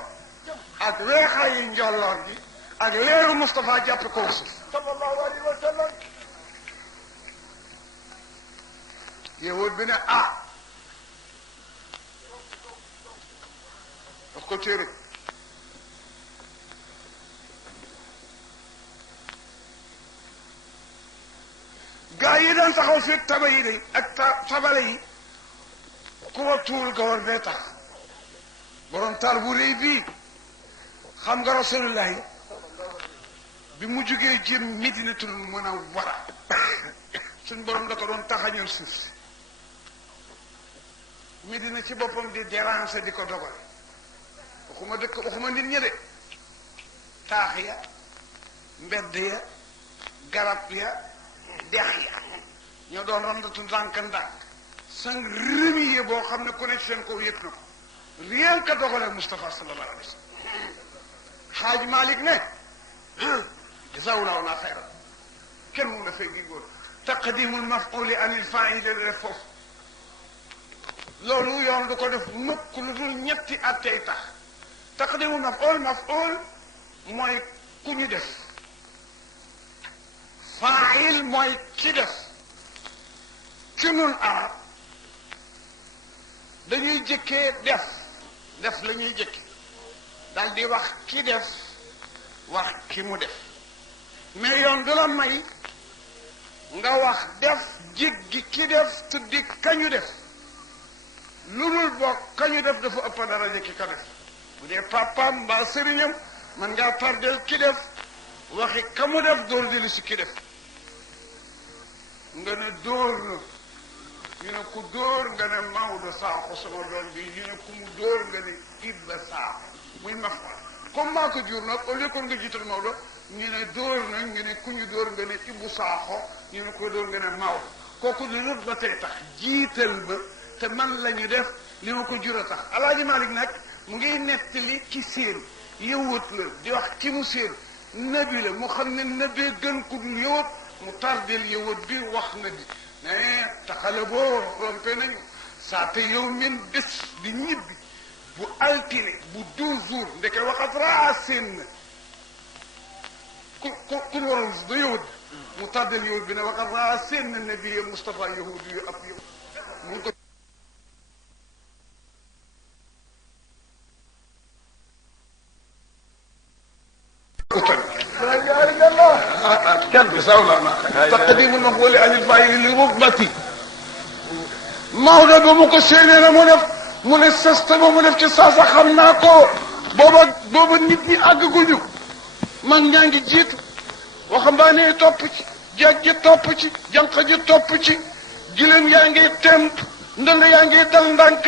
ak weexaayi njolloor gi ak leeru Moustapha jàppe ko suuf sallallahu alayhi wa sallam yahud bi ne ah wax ko téere gaa yi daan taxaw fi taba yi de ak tabale yi ku wa tuul gawar bee tax borom taal bu rëy bii xam nga rasulullahi bi mu jugee jëm Medinatul Munawwara suñ borom da ko doon taxañal suuf si Medina ci boppam di déranger di ko dogal waxuma dëkk waxuma nit ñi de taax ya mbedd ya garab ya dex ya ñoo doon randatu ndànk-ndànk sang rëmi boo xam ne ku nekk seen kaw yëg na ko rien que dogalee Moustapha sallallahu alayhi wa sallam Xaaj Malik ne jazawullahu xayran kenn mu la fay gi góor taqdimul maf'uli anil fa'ili def foofu loolu yoon du ko def mukk lu dul ñetti attey tax taqdimul maf'ul mooy ku ñu def fa'il mooy ki def ci nun arab dañuy jëkkee def la ñuy jëkke daal di wax ki def wax ki mu def mais yoon du la may nga wax def jéggi ki def tuddi kañu def lu dul bokk kañu def dafa ëpp daraja ki ka def bu dee papaam mbaa sëriñam man ngaa tardel ki def waxi ka mu def door di lu si ki def nga ne dóor na ñu ne ku dóor nga ne Maodo Sakho sama doom bi ñu ne ku mu dóor nga ne Ibba Sakho muy mafal comme maa ko jur nag au lieu kon nga jiital Maodo ñu ne dóor na ñu ne ku ñu dóor nga ne Ibbu Sakho ñu ne ko dóor nga ne Maodo kooku li lut ba tey tax jiital ba te man la ñu def li ma ko jur a tax Alaaji Malik nag mu ngi nettali ki séen yëwut la di wax ki mu séen nabi la mu xam ne nabee gën ku dul yëwut mu tardel yëwut bi wax na bi mais taxale boo rompe nañu saa te yow min bés di ñibbi bu altine bu 12 jours ndeke waxat raa seen na ku waroon da yahud mu tardel yahud bi ne waxat raa seen na nabi Moustapha yahud yu ab yow mu ngi ko taqdimu maf'ul anil fa'il li rutbati Maodo ba mu ko séenee na mu ne sesta ba mu def ci saasa xam naa ko booba nit ñi àgguñu man ñaa ngi jiitu waxambaane yi topp ci jeeg ji topp ci jànq ji topp ci gileem yaa ngi temp ndënd yaa ngi dal ndànk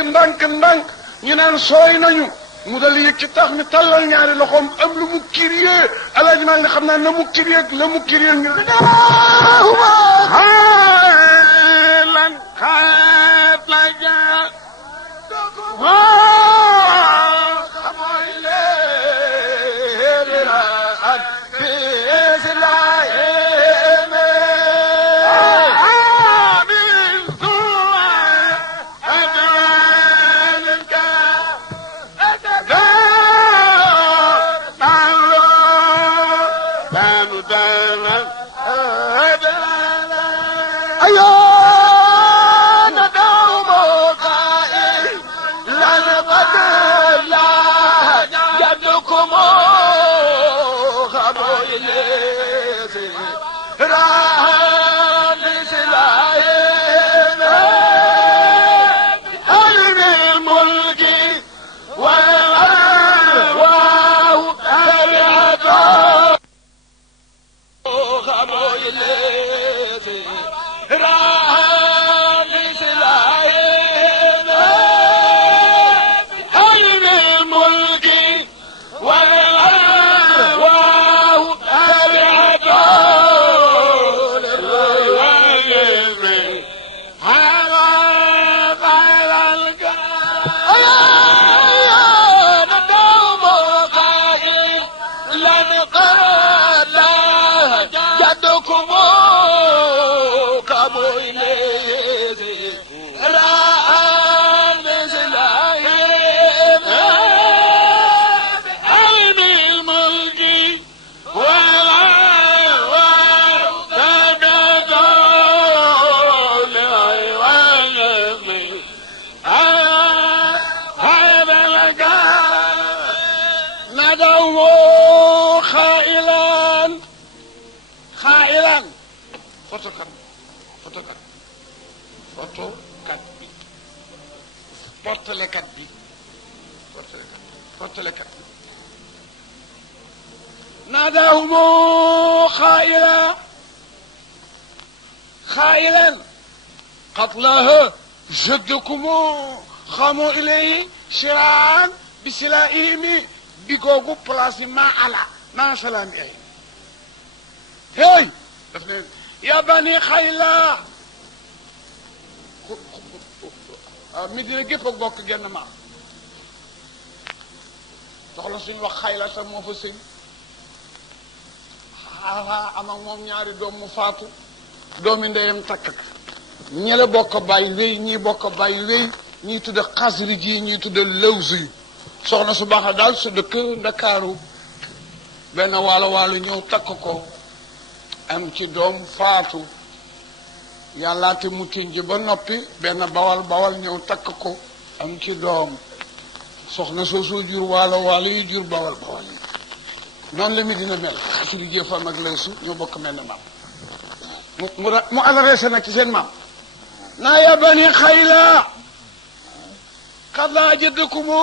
ñu naan sooy nañu mu dal yëg ci tax mi tallal ñaari loxoom am lu mu kiriyee Alaaji Maalik ne xam naa na mu kiriyee la mu kiriyee ñu lan xaat la jaar xamoy leen ak bis la yéeme amin suwa adran ka ayo na daw mo ka la portelekat bi naadaahumu xaa'ilan qatlaha jaddakumu xamu ilayhi shiraan bi silaihimi bi googu place yi maa ala maa salaami ay hey daf ne yaa bani xayla Medina gépp ak bokk genn maam soxla suñu wax xayla sax moo fa sëñ am ak moom ñaari doom mu faatu doomi ndeyam takk ñele bokk bàyyi wéy ñii bokk bàyyi wéy ñii tudde xasri ji ñii tudde lawsu yu soxna su baax daal su dëkk Ndakaaru benn waalo ñëw takk ko am ci doom faatu yàllaate mu tinji ba noppi benn bawal ñëw takk ko am ci doom soxna soosu jur waalo yu jur bawal yi noonu la mi dina mel xasri ji fam ak lawsu ñoo bokk mel ne maam mu adressé nag ci seen maam naa ya bani xayla qad laa jaddakumu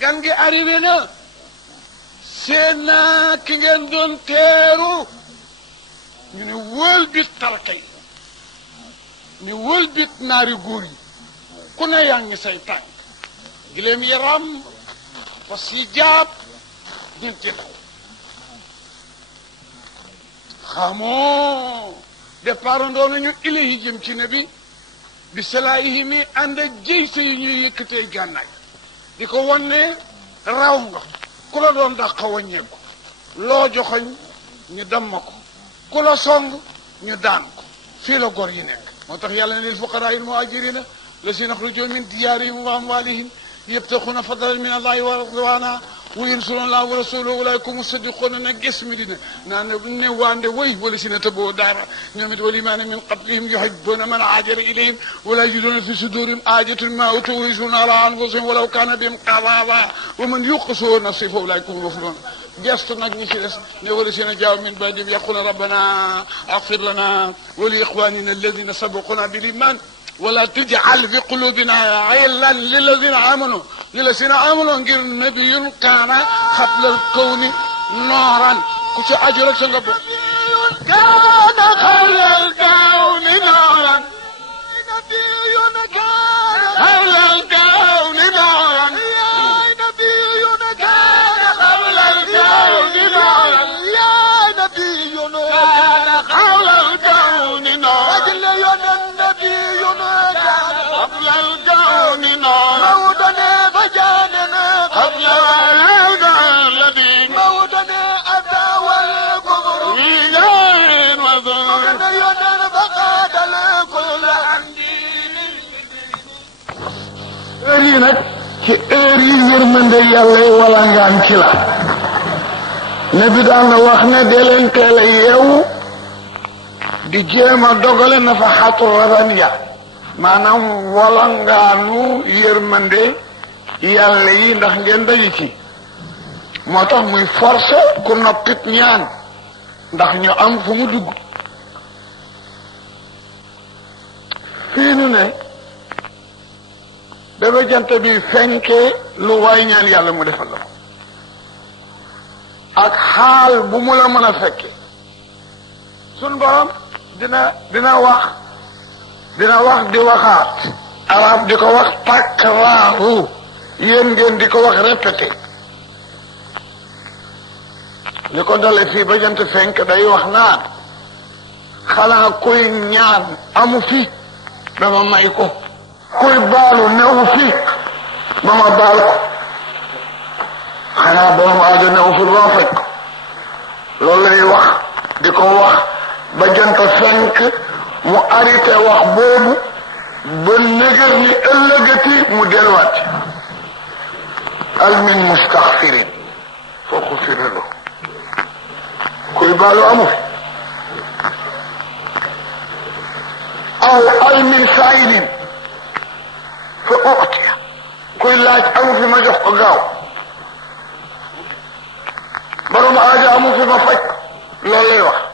gan gi arrivé na seen naa ki ngeen doon teeru ñu ne wëlbit tarka yi ñu wëlbit naari góor yi ku ne yaa ngi say tànk gileem yaram fas yi jaab ñun ci daw xamoo départ ndoo nañu ilahi jëm ci ne bi salaayihi mi ànd ak jëy sa yi ñuy yëkkatee gànnaay di ko won ne raw nga ku la doon dàq wàññeeku loo joxoñ ñu damm ko ku la song ñu daan ko fii la gor yi nekk moo tax yàlla ne lil fuqaraa il muhaajiriina lazina axrajuu min diyaarihim wa amwaalihim yabtaxuuna fadlan min allahi wa ridwaana wa yansuruuna allaha wa rasuulahu ulaa'ika humu saadiquuna nag ges mi dina naa ne waande way wala si na taboo daara ñoom it wal iimaana min qablihim yuhibbuuna man haajara ilayhim wa laa yajiduuna fi suduurihim haajatan mimmaa uutuu wa yu'thuuna alaa anfusihim wa law kaana bihim xasaasa wa man yuuqa shuhha nafsihi fa ulaa'ika humul muflihuun gestu nag ñi ci des ne wala si na jaaw min ba'dihim yaquuluuna rabbanaa ighfir lanaa wa li ixwaaninaa allaziina sabaquunaa bil iimaan wala tajal fi qulubina ghillan lilladina amanu ngir nabiyun kaana xablal kawni nooran ku ci aju rek sa nga bokk kaana xablal kawni nooran nabiyun kaana xablal kawni nooran nabiyun kaana xablal kawni nooran ya nabiyun kaana xablal kawni nooran قبل الكون نار موتنا فجاننا قبل الذي موتنا أتى والكفر غير وذر موتنا يدر فقاتل كل عن دين heure yi nag ci heure yi yërmande yàlla wala ngaan ci la ne bi daan na wax ne dee leen teel a yeewu di jéem a dogale na fa xatu rabaniya maanaam walangaanu yërmande yàlla yi ndax ngeen daji ci moo tax muy forcé ku noppit ñaan ndax ñu am fu mu dugg fii nu ne bébé jant bi fenkee lu waay ñaan yàlla mu defal la ko ak xaal bu mu la mën a fekke sun borom dina wax di waxaat arab di ko wax takraaru yéen ngeen di ko wax répété li ko dale fii ba jant fenk day wax naan xanaa kuy ñaan amu fi dama may ko kuy baalu newu fi ba ma baal ko xanaa borom aajo newu fi ba ma faj ko loolu lay wax di ko wax ba jant fenk mu arrêté wax boobu ba nëgër ni ëllëgati mu delluwaat al min mustaxfirin fa xufira lahu kuy baalu amu fi aw al min saa'ilin fa u'tiya kuy laaj amu fi ma jox ko gaaw borom aajo amu fi ma faj ko loolu lay wax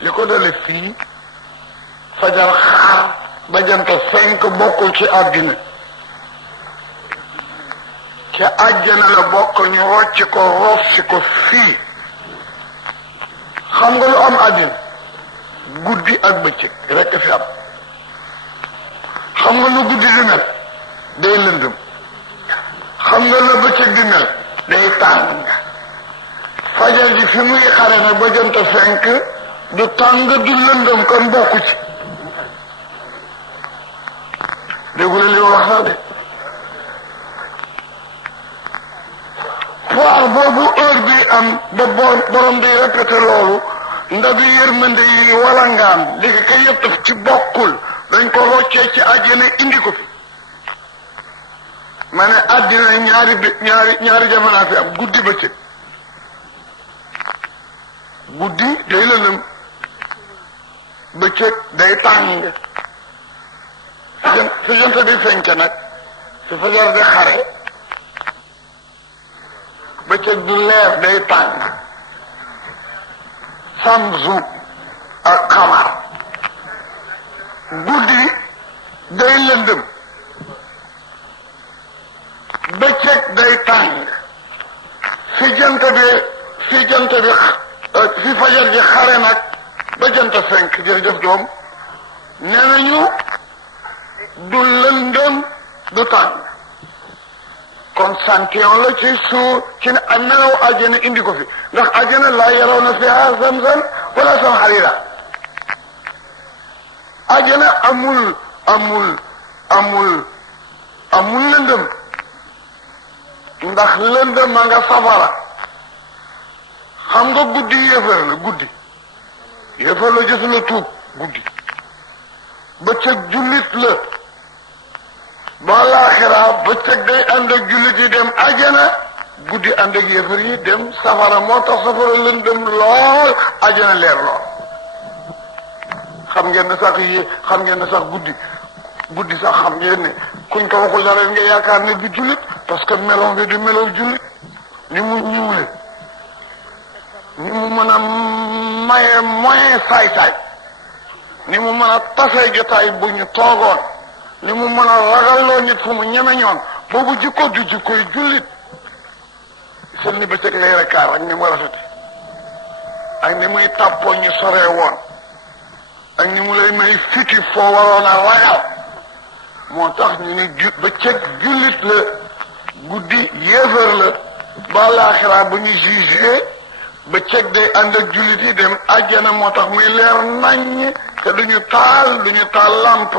li ko dale fii fajar xaar ba jant fenk bokkul ci àddina ci àjjana la bokk ñu rocc ko rof si ko fii xam nga lu am àddina guddi ak bëccëg rekk fi am xam nga lu guddi di mel day lëndëm xam nga la bëccëg di mel day tàng fajar ji fi muy xare nag ba jant fenk du tàng du lëndëm kon bokku ci déggu li wax na de poir boobu heure bi am ba borom di répété loolu ndabi yërmande yi walangaan léegi ka yëpp ci bokkul dañ ko roccee ci àjjana indi ko fi ma ne àddina ñaari jamono fi am guddi bëccëg guddi day lëndëm bëccëg day tàng fi jant bi fenke nag fi fajar di xare bëccëg du leer day tàng samsu ak xamar guddi day lëndëm bëccëg day tàng fi fajar ji xare nag ba jant fenk jërëjëf doom nee nañu du lëndëm du tàng kon santion la ci suur ci ne am melaw àjjana indi ko fi ndax àjjana laa yarawna fiha zamzam wala samharira àjjana amul lëndëm ndax lëndëm ma nga safara xam nga guddi yéefar la guddi yéefar la jësu la tuub guddi bëccëg jullit la ba laaxira bëccëg day ànd ak jullit yi dem ajana guddi ànd ak yéefar yi dem safara moo tax safara lëndëm lool ajana leer lool xam ngeen ne sax guddi sax xam ngeen ne kuñ ko waxul dara nga yaakaar ne du jullit parce que melow bi du melow jullit ni mu ñuule ni mu mën a maye moyen saay-saay ni mu mën a tasee jotaay bu ñu toogoon ni mu mën a ragalloo nit fu mu ñeme ñoon boobu jikko du jikkoy jullit seen ni bëccëg lay rekaar ak ni mu rafete ak ni muy tàppoo ñu soree woon ak ni mu lay may fiti foo waroon a ragal moo tax ñu ni bëccëg jullit la guddi yéefar la ba laaxiraa bu ñu jugé bëccëg day ànd ak jullit yi dem àjjana moo tax muy leer naññ te duñu taal lamp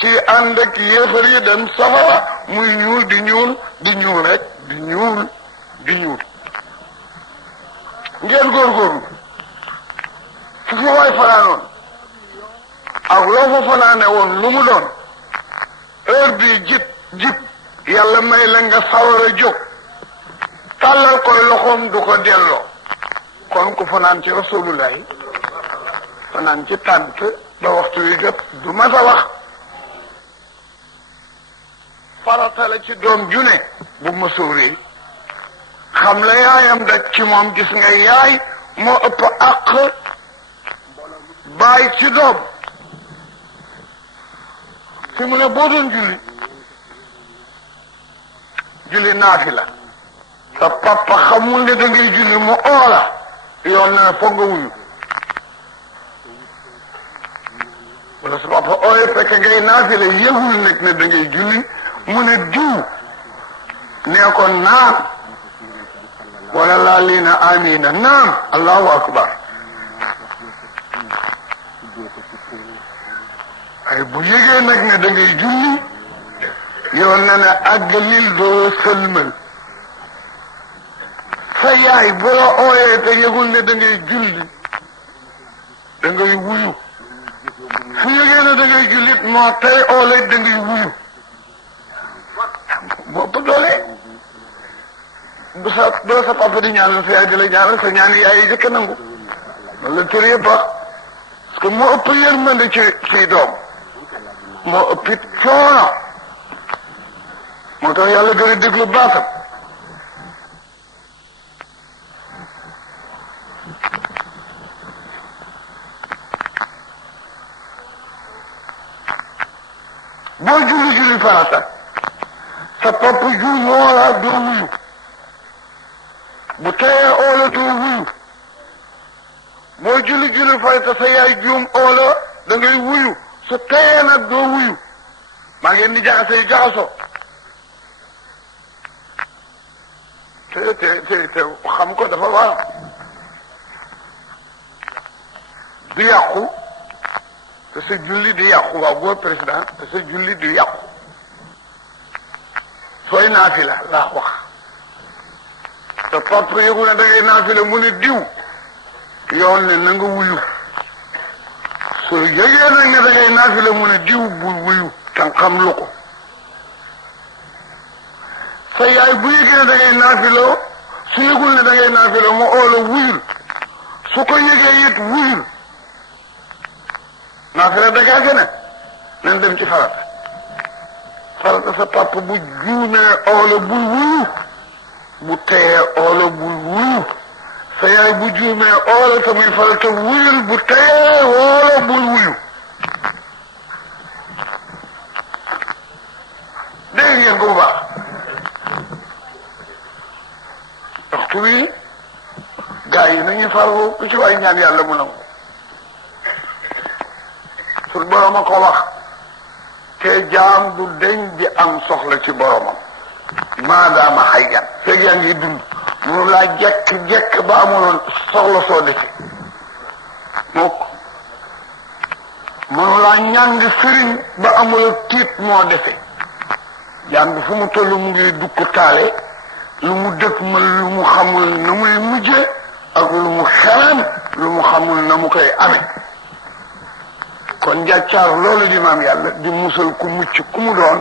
ci ànd ak yéefar yi dem safara muy ñuul di ñuul rek di ñuul ngeen góorgóorlu fu fi waay fanaanoon ak loo fa fanaane woon lu mu doon heure bi jib yàlla may la nga sawar a jóg tàllal koy loxoom du ko delloo kon ku fanaan ci rasulullah fanaan ci tànt ba waxtu wi jot du mas a wax farata la ci doom june bu ma sóoree xam la yaayam daj ci moom gis nga yaay moo ëpp àq bàyyi ci doom fi mu ne boo doon julli naafila sa papa xamul ne da ngay julli mu oola yoon na foog nga wuyu wala sa papa ooye fekk ngay naafila yëgul nag ne da ngay julli mu ne diw nee ko naam wala laa lii na amina naam allahu akbar ay bu yëgee nag ne da ngay julli yoon na ne àggalil doo sëlmal sa yaay bu la ooyee te yëgul ne da ngay julli da ngay wuyu su yëgee ne da ngay jullit moo tey oole da ngay wuyu bopp doole bu sa papa di ñaanal sa yaay di la ñaanal sa ñaani yaay yi jëkk nangu loolu la tur yëpp wax parce que moo ëpp yërmande ci doom moo ëppit coono moo tax yàlla gën a déglu baatam boo julli farata sa papa juum woola doo wuyu bu teyee oola doo wuyu boo julli farata sa yaay juum oola da ngay wuyu su teyee nag doo wuyu maa ngeen di jaxase jaxasoo te xam ko dafa war du yàqu te sa julli di yàqu waaw boo président te sa julli di yàqu sooy naafila laa wax te papa yëgu ne da ngay naafila mu ne diw yoon ne na nga wuyu soo yëgee nag ne da ngay naafila mu ne diw bul wuyu tan xam lu ko sa yaay bu yëgee ne da ngay naafiloo su yëgul ne da ngay naafiloo mu oola wuyul su ko yëgee it wuyul naafila da gaa gën a nañ dem ci farata sa papa bu juumee oola bul wuyu bu teyee oola bul wuyu sa yaay bu juumee oola te muy farata wuyul bu teyee oola bul wuyu dégg ngeen ko bu baax waxtu wi gaa yi nañu farlu ku ci waay ñaan yàlla mu nangu suñ borom a ko wax te jaam du deñ di am soxla ci boromam maadaama xayyan fekk yaa ngi dund munu laa jekk ba amuloon soxla soo defe mukk munu laa ñàng sëriñ ba amuloo tiit moo defe jaam bi fu mu toll mu ngi dukk taale lu mu dëkk ma lu mu xamul na muy mujje ak lu mu xelam lu mu xamul na mu koy amee kon njàccaar loolu di maam yàlla di musal ku mucc ku mu doon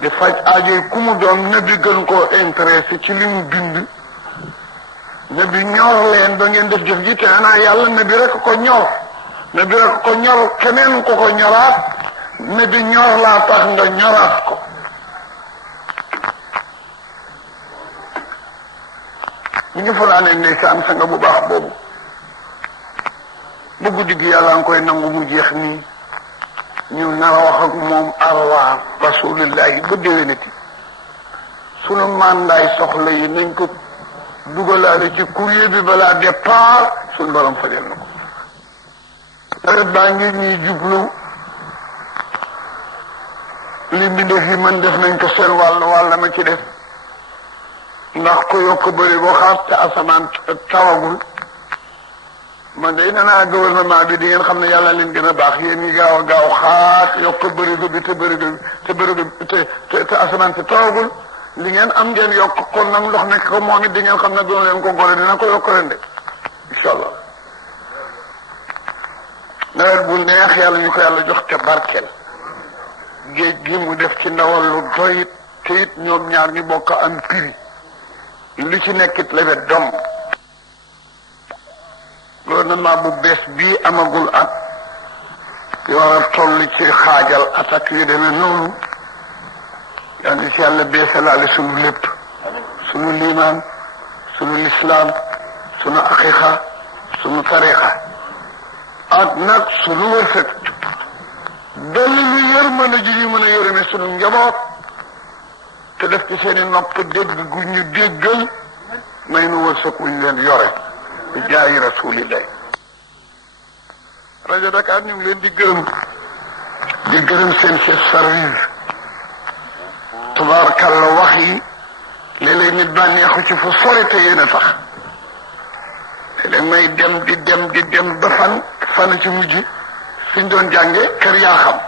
di faj aajoy ku mu doon nabi gën koo intéressé ci li mu bind nabi ñor leen ba ngeen def jëf ji te naa yàlla nabi rek ko ñor nabi rek ko ñor keneen ko ñoraat nabi ñor laa tax nga ñoraat ko ñu ngi fanaane ndeysaan sanga bu baax boobu bu guddi gi yàlla nga koy nangu mu jeex nii ñu nar a wax ak moom arwaa rasulillahi ba déwénati sunu mandaay soxla yi nañ ko dugalaale ci courrier bi balaa départ suñu borom fajal na ko nawet baa ngi ñuy jublu li mbindeef yi man def nañ ko seen wàll ma ci def ndax ko yokk bëri boo xaar te asamaan tawagul man de nee gouvernement bi di ngeen xam ne yàlla leen gën a baax yéen ñi gaaw xaat yokk bërigo bi te asamaan si tawagul li ngeen am ngeen yokk kon nag ndox nekk ko moom it di ngeen xam ne doon leen ko gore dina ko yokk ren de incha allah nawet bu neex yàlla ñu ko yàlla jox te barkeel géej gi mu def ci ndawal lu doy te it ñoom ñaar ñu bokk am prix li ci nekkit lewet dom gouvernement bu bees bii amagul at yu war a toll ci xaajal attaque yu demee noonu yaa ngi ci yàlla beesalaale sunu lépp sunu liimaan sunu lislaam sunu aqiqa sunu tariqa ak nag sunu wërsëg dolli lu yërmande ji ñu mën a yërëme sunu njaboot te def ci seeni nopp dégg gu ñu déggal may nu wërsëg wuñ leen yore bi jaayi rasulillahi rajo Dakar ñu ngi leen di gërëm seen chef service tubaarkalla wax yi léeg-léeg nit bànneexu ci fu sori te yéen a tax léeg-léeg may dem ba fan ci mujj fi ñu doon jànge kër yaa xam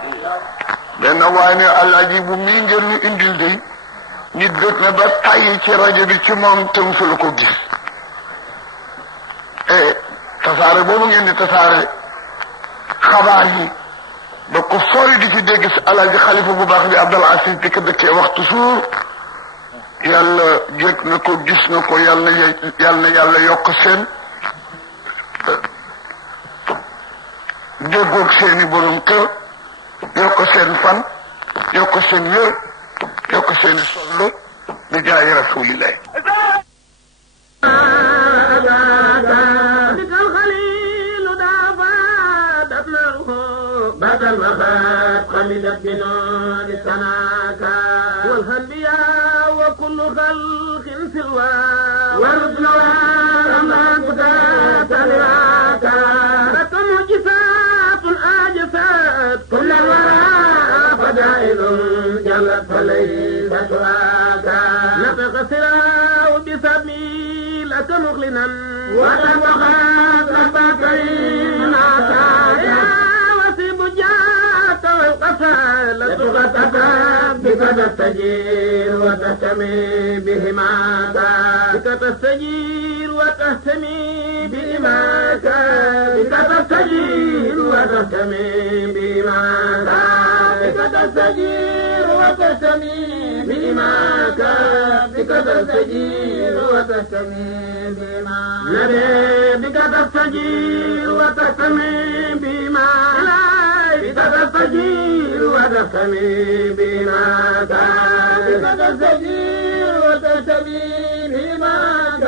benn waaye ne alaaji bu mii ngeen ñu indil day nit gët na ba tàyyi ci rajo bi ci moom te musul ko gis tasaare boobu ngeen di tasaare xabaar yi ba ko sori di ci dégg si alaaji xalifa bu baax bi Abdal Aziz di ko dëkkee wax toujours yàlla jég na ko gis na ko yàlla yokk seen déggoog seeni borom kër yokk seen fan yokk seen wér yokk seeni sollu bi jaayi rasulillahi بدل ما فات حمدت بنور سناكا والأنبياء وكل خلق سوى والرسل والأملاك تتلاكا لك معجزات آجسات كل الورى فدائل جلت فليس تراكا نطق سراء بسبيل لك مخلنا وتبقى تبكينا يا وسيب جاءت والقفالة غتبا بك تستجير وتهتمي بهماك بك تستجير وتهتمي بهماك بك تستجير وتهتمي بهماك بك تستجير وتهتمي بهماك بك تستجير وتهتمي بهماك بك تستجير وتهتمي بهماك بك تستجير وتهتمي بهماك بك تستجير وتهتمي بهماك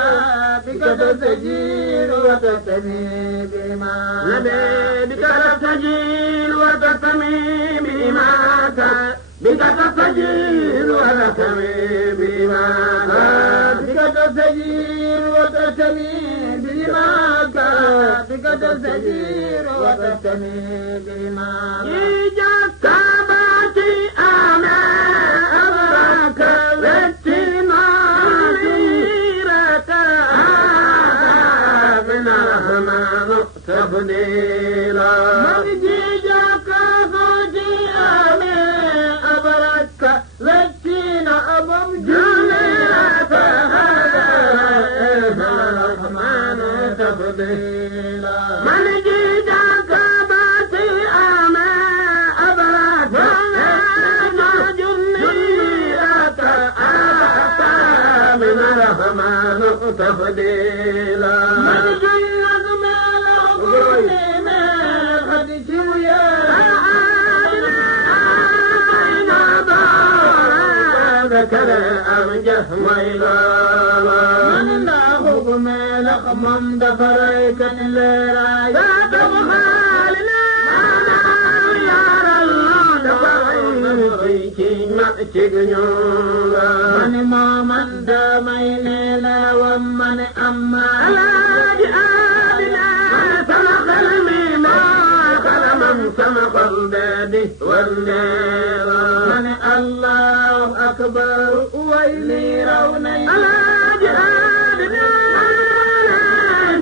بك تستجير وتهتمي بهماك بك تستجير وتهتمي بهماك بك تستجير وتهتمي بهماك بك تستجير وتهتمي بهماك بك تستجير وتهتمي بهماك إيجاك باتي أنا أبراك لتناريرك من الرحمن تفضيلا من جيجاك فوجي أنا أبراك لتنا أبم جليلك من الرحمن تفضيلا من جيجاك باتي أنا أبراك لتنا جليلك من الرحمن تفضيلا من جلك مالك مالك قد شويا ذكر أرجه ميلا من الله مالك من دفريك الليرا يا تبخالنا يا الله دفريك مأتك نورا من ما من دامينينا ومن أما على جهادنا سمق الميما خلمن سمق البادي والنير من الله أكبر ويلي روني على جهادنا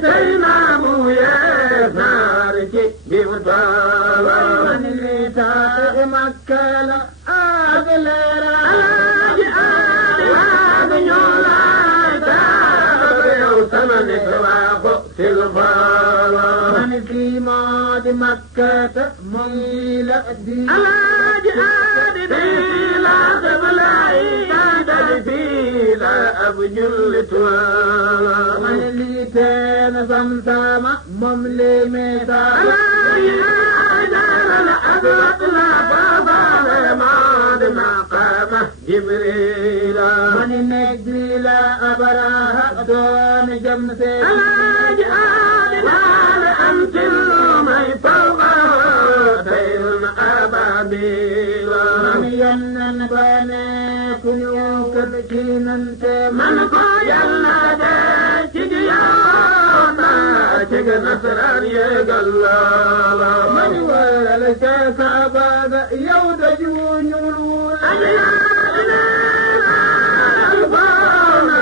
سينام يا نارك بمطاوى من اللي تاق مكة أغلر على جهادنا نولا تاق وثمنك وفقت الفاوى من في ماد مكة مميل الدين على جهادنا لا تبلعي لا أبجل توارا من اللي تين سمسامة مملي ميتا لا يهاجر الأبلق لا بابا لماد مقامة جبريل من النجري لا أبراها دون جمسي لا جهاد لا أمتل ما يفوقها خير أبابيل من ينن بني كنيوك بكيننت من قايلنا دا تجيونا تج نصران يقلال من ولك ساباد يود جون يولون أجيالنا الفانا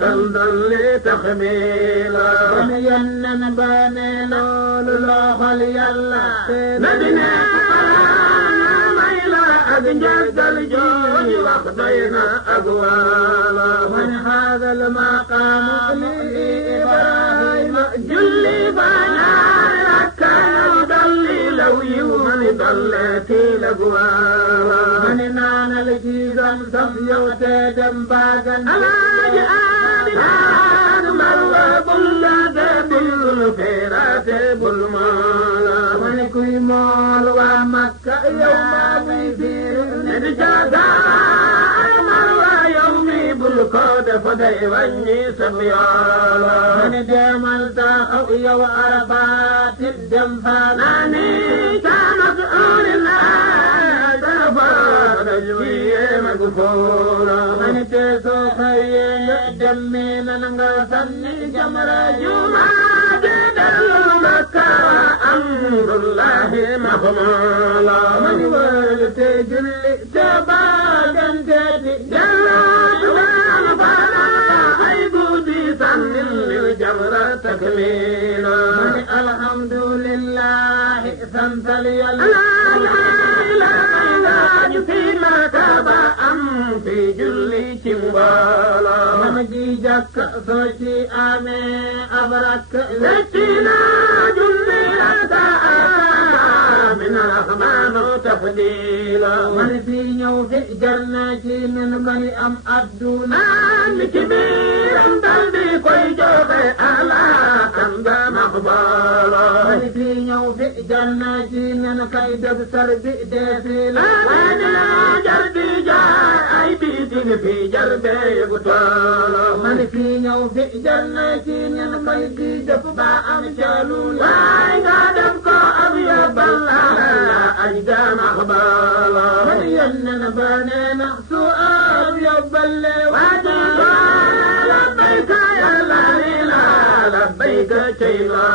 تلدل تخميلا من ينن باني لول الله ليلا ندنا جد الجود واخضينا أقوالا من هذا المقام لإبراهيم جلي بنا لك ضلي لو يومن ضلتي لقوالا من نانا الجيزم صفيوت دمباغا على جآلنا مروى بلد بالفيرات بالمالا من كي مال ومكة يوم بيدير نجادا مروى يومي بالكود فدي وني سبيالا من دمال تاخو يو عرفات الدم فاناني كمسؤول الله مغفورا من تسو خير دمنا نغسني جمرة جمعة دل مكة أمر الله مهمالا من ولد جل تبادا جلال فلا عيبودي سن للجمرة تكميلا الحمد لله سنتلي فيما تابع في جل شمبالا من جيجك صوتي آمي أبرك لتنا جلي من الرحمن تفضيلا من في يوم جرناتي من بني أم أبدونا كبيرا بلدي كوي جوغي ألا أنت مقبالا من في يوم جرناتي من كيد بسربي دفيلا وانا جربي جاء أي بيتي في جربي بطالا من في يوم جرناتي من كيد دفبا أمشالولا وانا دمكو أبيض الله أجدى مقبالا من ينن بانينا سؤال يبلي واجبا لبيك يا ليلى لبيك شيلا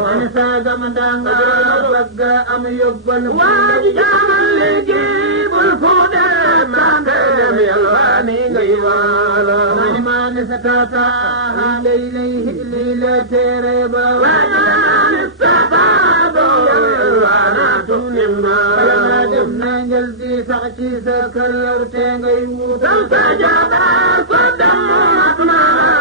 من ساقم دانغا بقى أم يبل واجبا من لجيب الفودة ما كلم يلواني غيوالا من ما نسكاتا ليليه ليلة تريبا واجبا نستفادو يلوانا تنمنا فلما دفنا جلدي سعشي سكر يرتين غيوتا سجابا صدم مطمع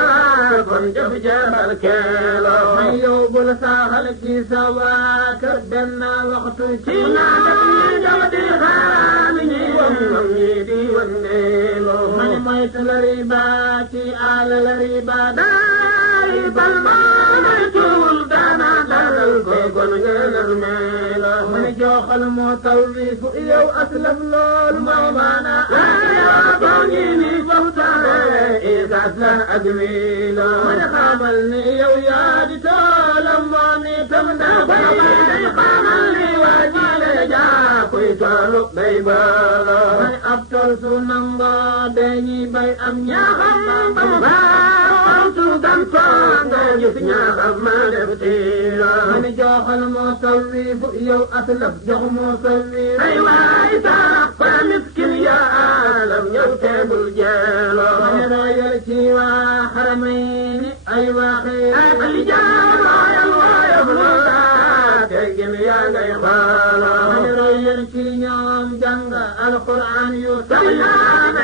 كنت في جبل كيلا من يوبل ساحل كي سواك دنا وقت كينا دفني جودي خامني ومنيدي والنيلو من ميت الربا كي آل الربا داي بالماميت ولدانا دلالكو الميلا من جوخ المطوف يو أسلم لول مولانا يا طونيني فوتانا إذا أسلم أدميلا من خاملني يو يادي تولم واني تمنا بيبي خاملني واجيل جاكوي تولو بيبالا من أبطل سننغا بيني بي أم يخم بمباوتو دمتوانغا يسنيا خمان ابتيلا من جوخ المطوف يو أسلم جوخ مطوف أيوا إساق فمسكن يا عالم يوتيب الجيلا من رايل شيوا حرمين أيوا خير الجيلا يا الله تجن يا غيبالا من رايل شيوم جنگ القرآن يسلم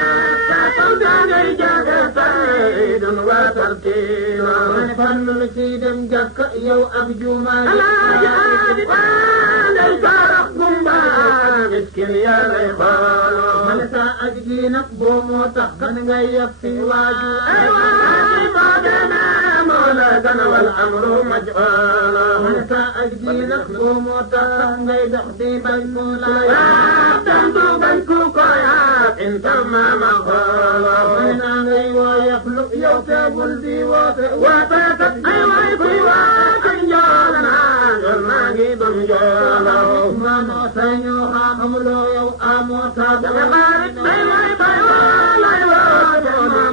تتوداني جاك سيد وترتيلا من فن الكيدم جاك يو أبجوما لا جادي وانا الفرق قنبا مسكين يا غيبالا من سأجينك بوموتك كان غيب في واجو أيواني فادنا مولانا والأمر مجعالا من سأجينك بوموتك كان غيب في بيكولا وابتنتو بيكوكو يا انت ما مقالا من أغي ويخلق يوتاب الدي واتتك أيواني في واجن جالنا جلناكي بمجالا من سينو حاملو يو أموتا بغارك بيواي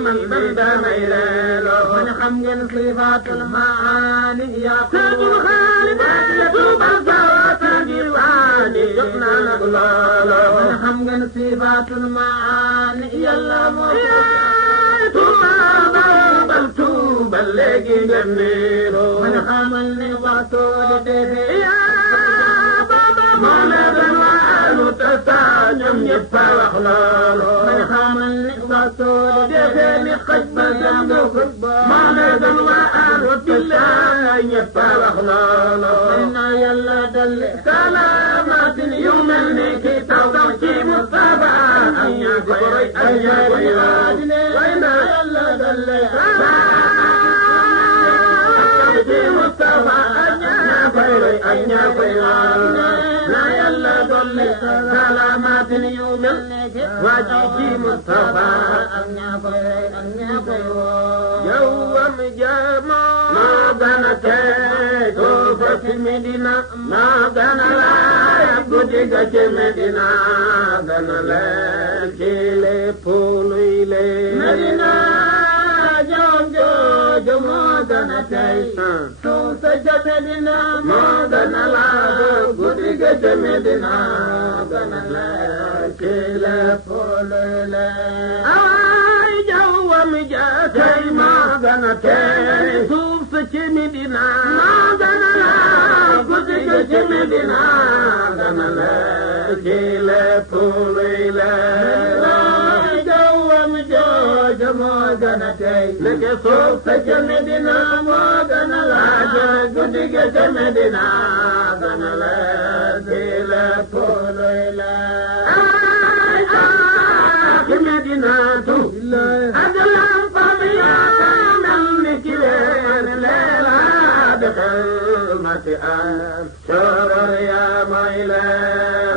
من بلد ميليلو من خمجن صفات المعاني يا سيد الخالبات يتوب الزوات الجواني يقنا نقلالا من خمجن صفات المعاني يلا توبا لكي جميلو من خملني وطول يا بابا مولانا وعلو تستعجم يبقى وخلالو من خملني وطول يفيني خجبا جنبك مولانا وعلو يبقى وخلالو إنا يلا دل سلامات يوم النكي توقعتي مصطفى أيا كوري أيا كوري وإنا يلا دل مصطفى أيا كوري أيا كوري لا يلا دل سلامات يوم النكي وجهي مصطفى أيا كوري يوم جمع ما بنتك في المدينة ما كان لا يبدو guddi ga ci Medina gën a leer ci lépp luy leer Medina jawam jooju moo gën a tey suuf sa ca Medina moo gën a laal guddi ga ci Medina gën a leer ci lépp luy leer ay jawam ja tey moo gën a tey suuf sa ci Medina moo gën a laal guddi ga ci Medina gën a leer ci lépp luy leer ay jawam jooju moo gën a tey ndeke suuf sa ca Medina moo gën a laal guddi ga ci Medina gën a leer ci lépp luy leer ay ci Medina tu ak lampam yaa mel ni ci weer leela de xelmati am soror yaa mooy leer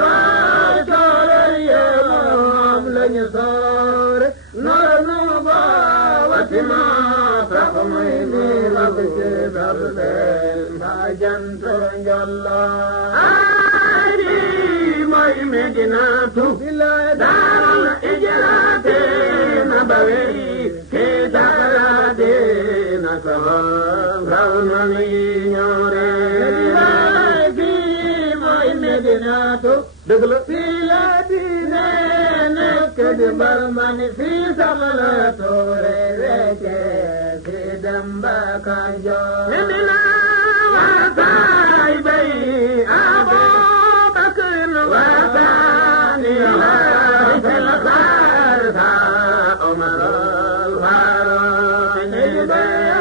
soror yaa moom lañu soore noonu boowati moo tax muy niiral ci dardeen mbaa jant njollo ay di mooy Medinatu daaral ijraate na baweyi ke daaraate na sabal raw na ni ñoore di mooy Medinatu dëgg la fii la diine nekk di mbar mani fii sax la toore wecce fi dem ba Kajoor Medina waataay bay Abubakar waataani fil xaarsa Umar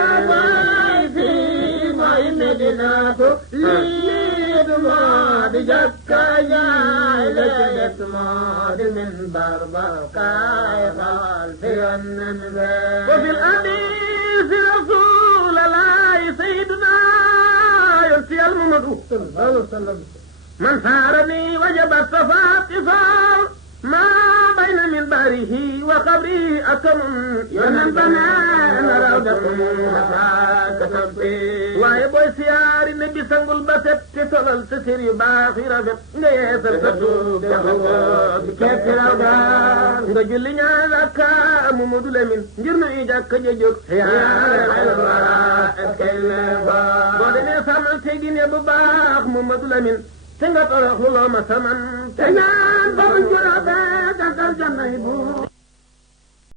al-Faaruq fii mooy Medinatu lii du moo di jàkka jaay la ci des moo di minbar ba kaay xool fi yonent bi wa fil hadiisi rasuulullaahi sayyidunaa yonent Yàlla Muhammadu sallallaahu alayhi wa sallam man saarani wajaba safaatifaal maa bayna minbarihi wa qabrihi akamun yonent ba neen rawdatun katabti waaye booy siyaari ne bi sangul ba set te solal sa sër yu baax yi rafet nga yeesal sa tuub te xawoo bi keppi rawda nga julli ñaar rakka Mamadu Lamin ngir nuy jàkka ja jóg siyaare xayrul wara eskay neefa boo demee sàmmal tegi ne bu baax Mamadu Lamin te nga toroxlu loo ma saman te ñaan ba buñ ko rabee gantal jannay bu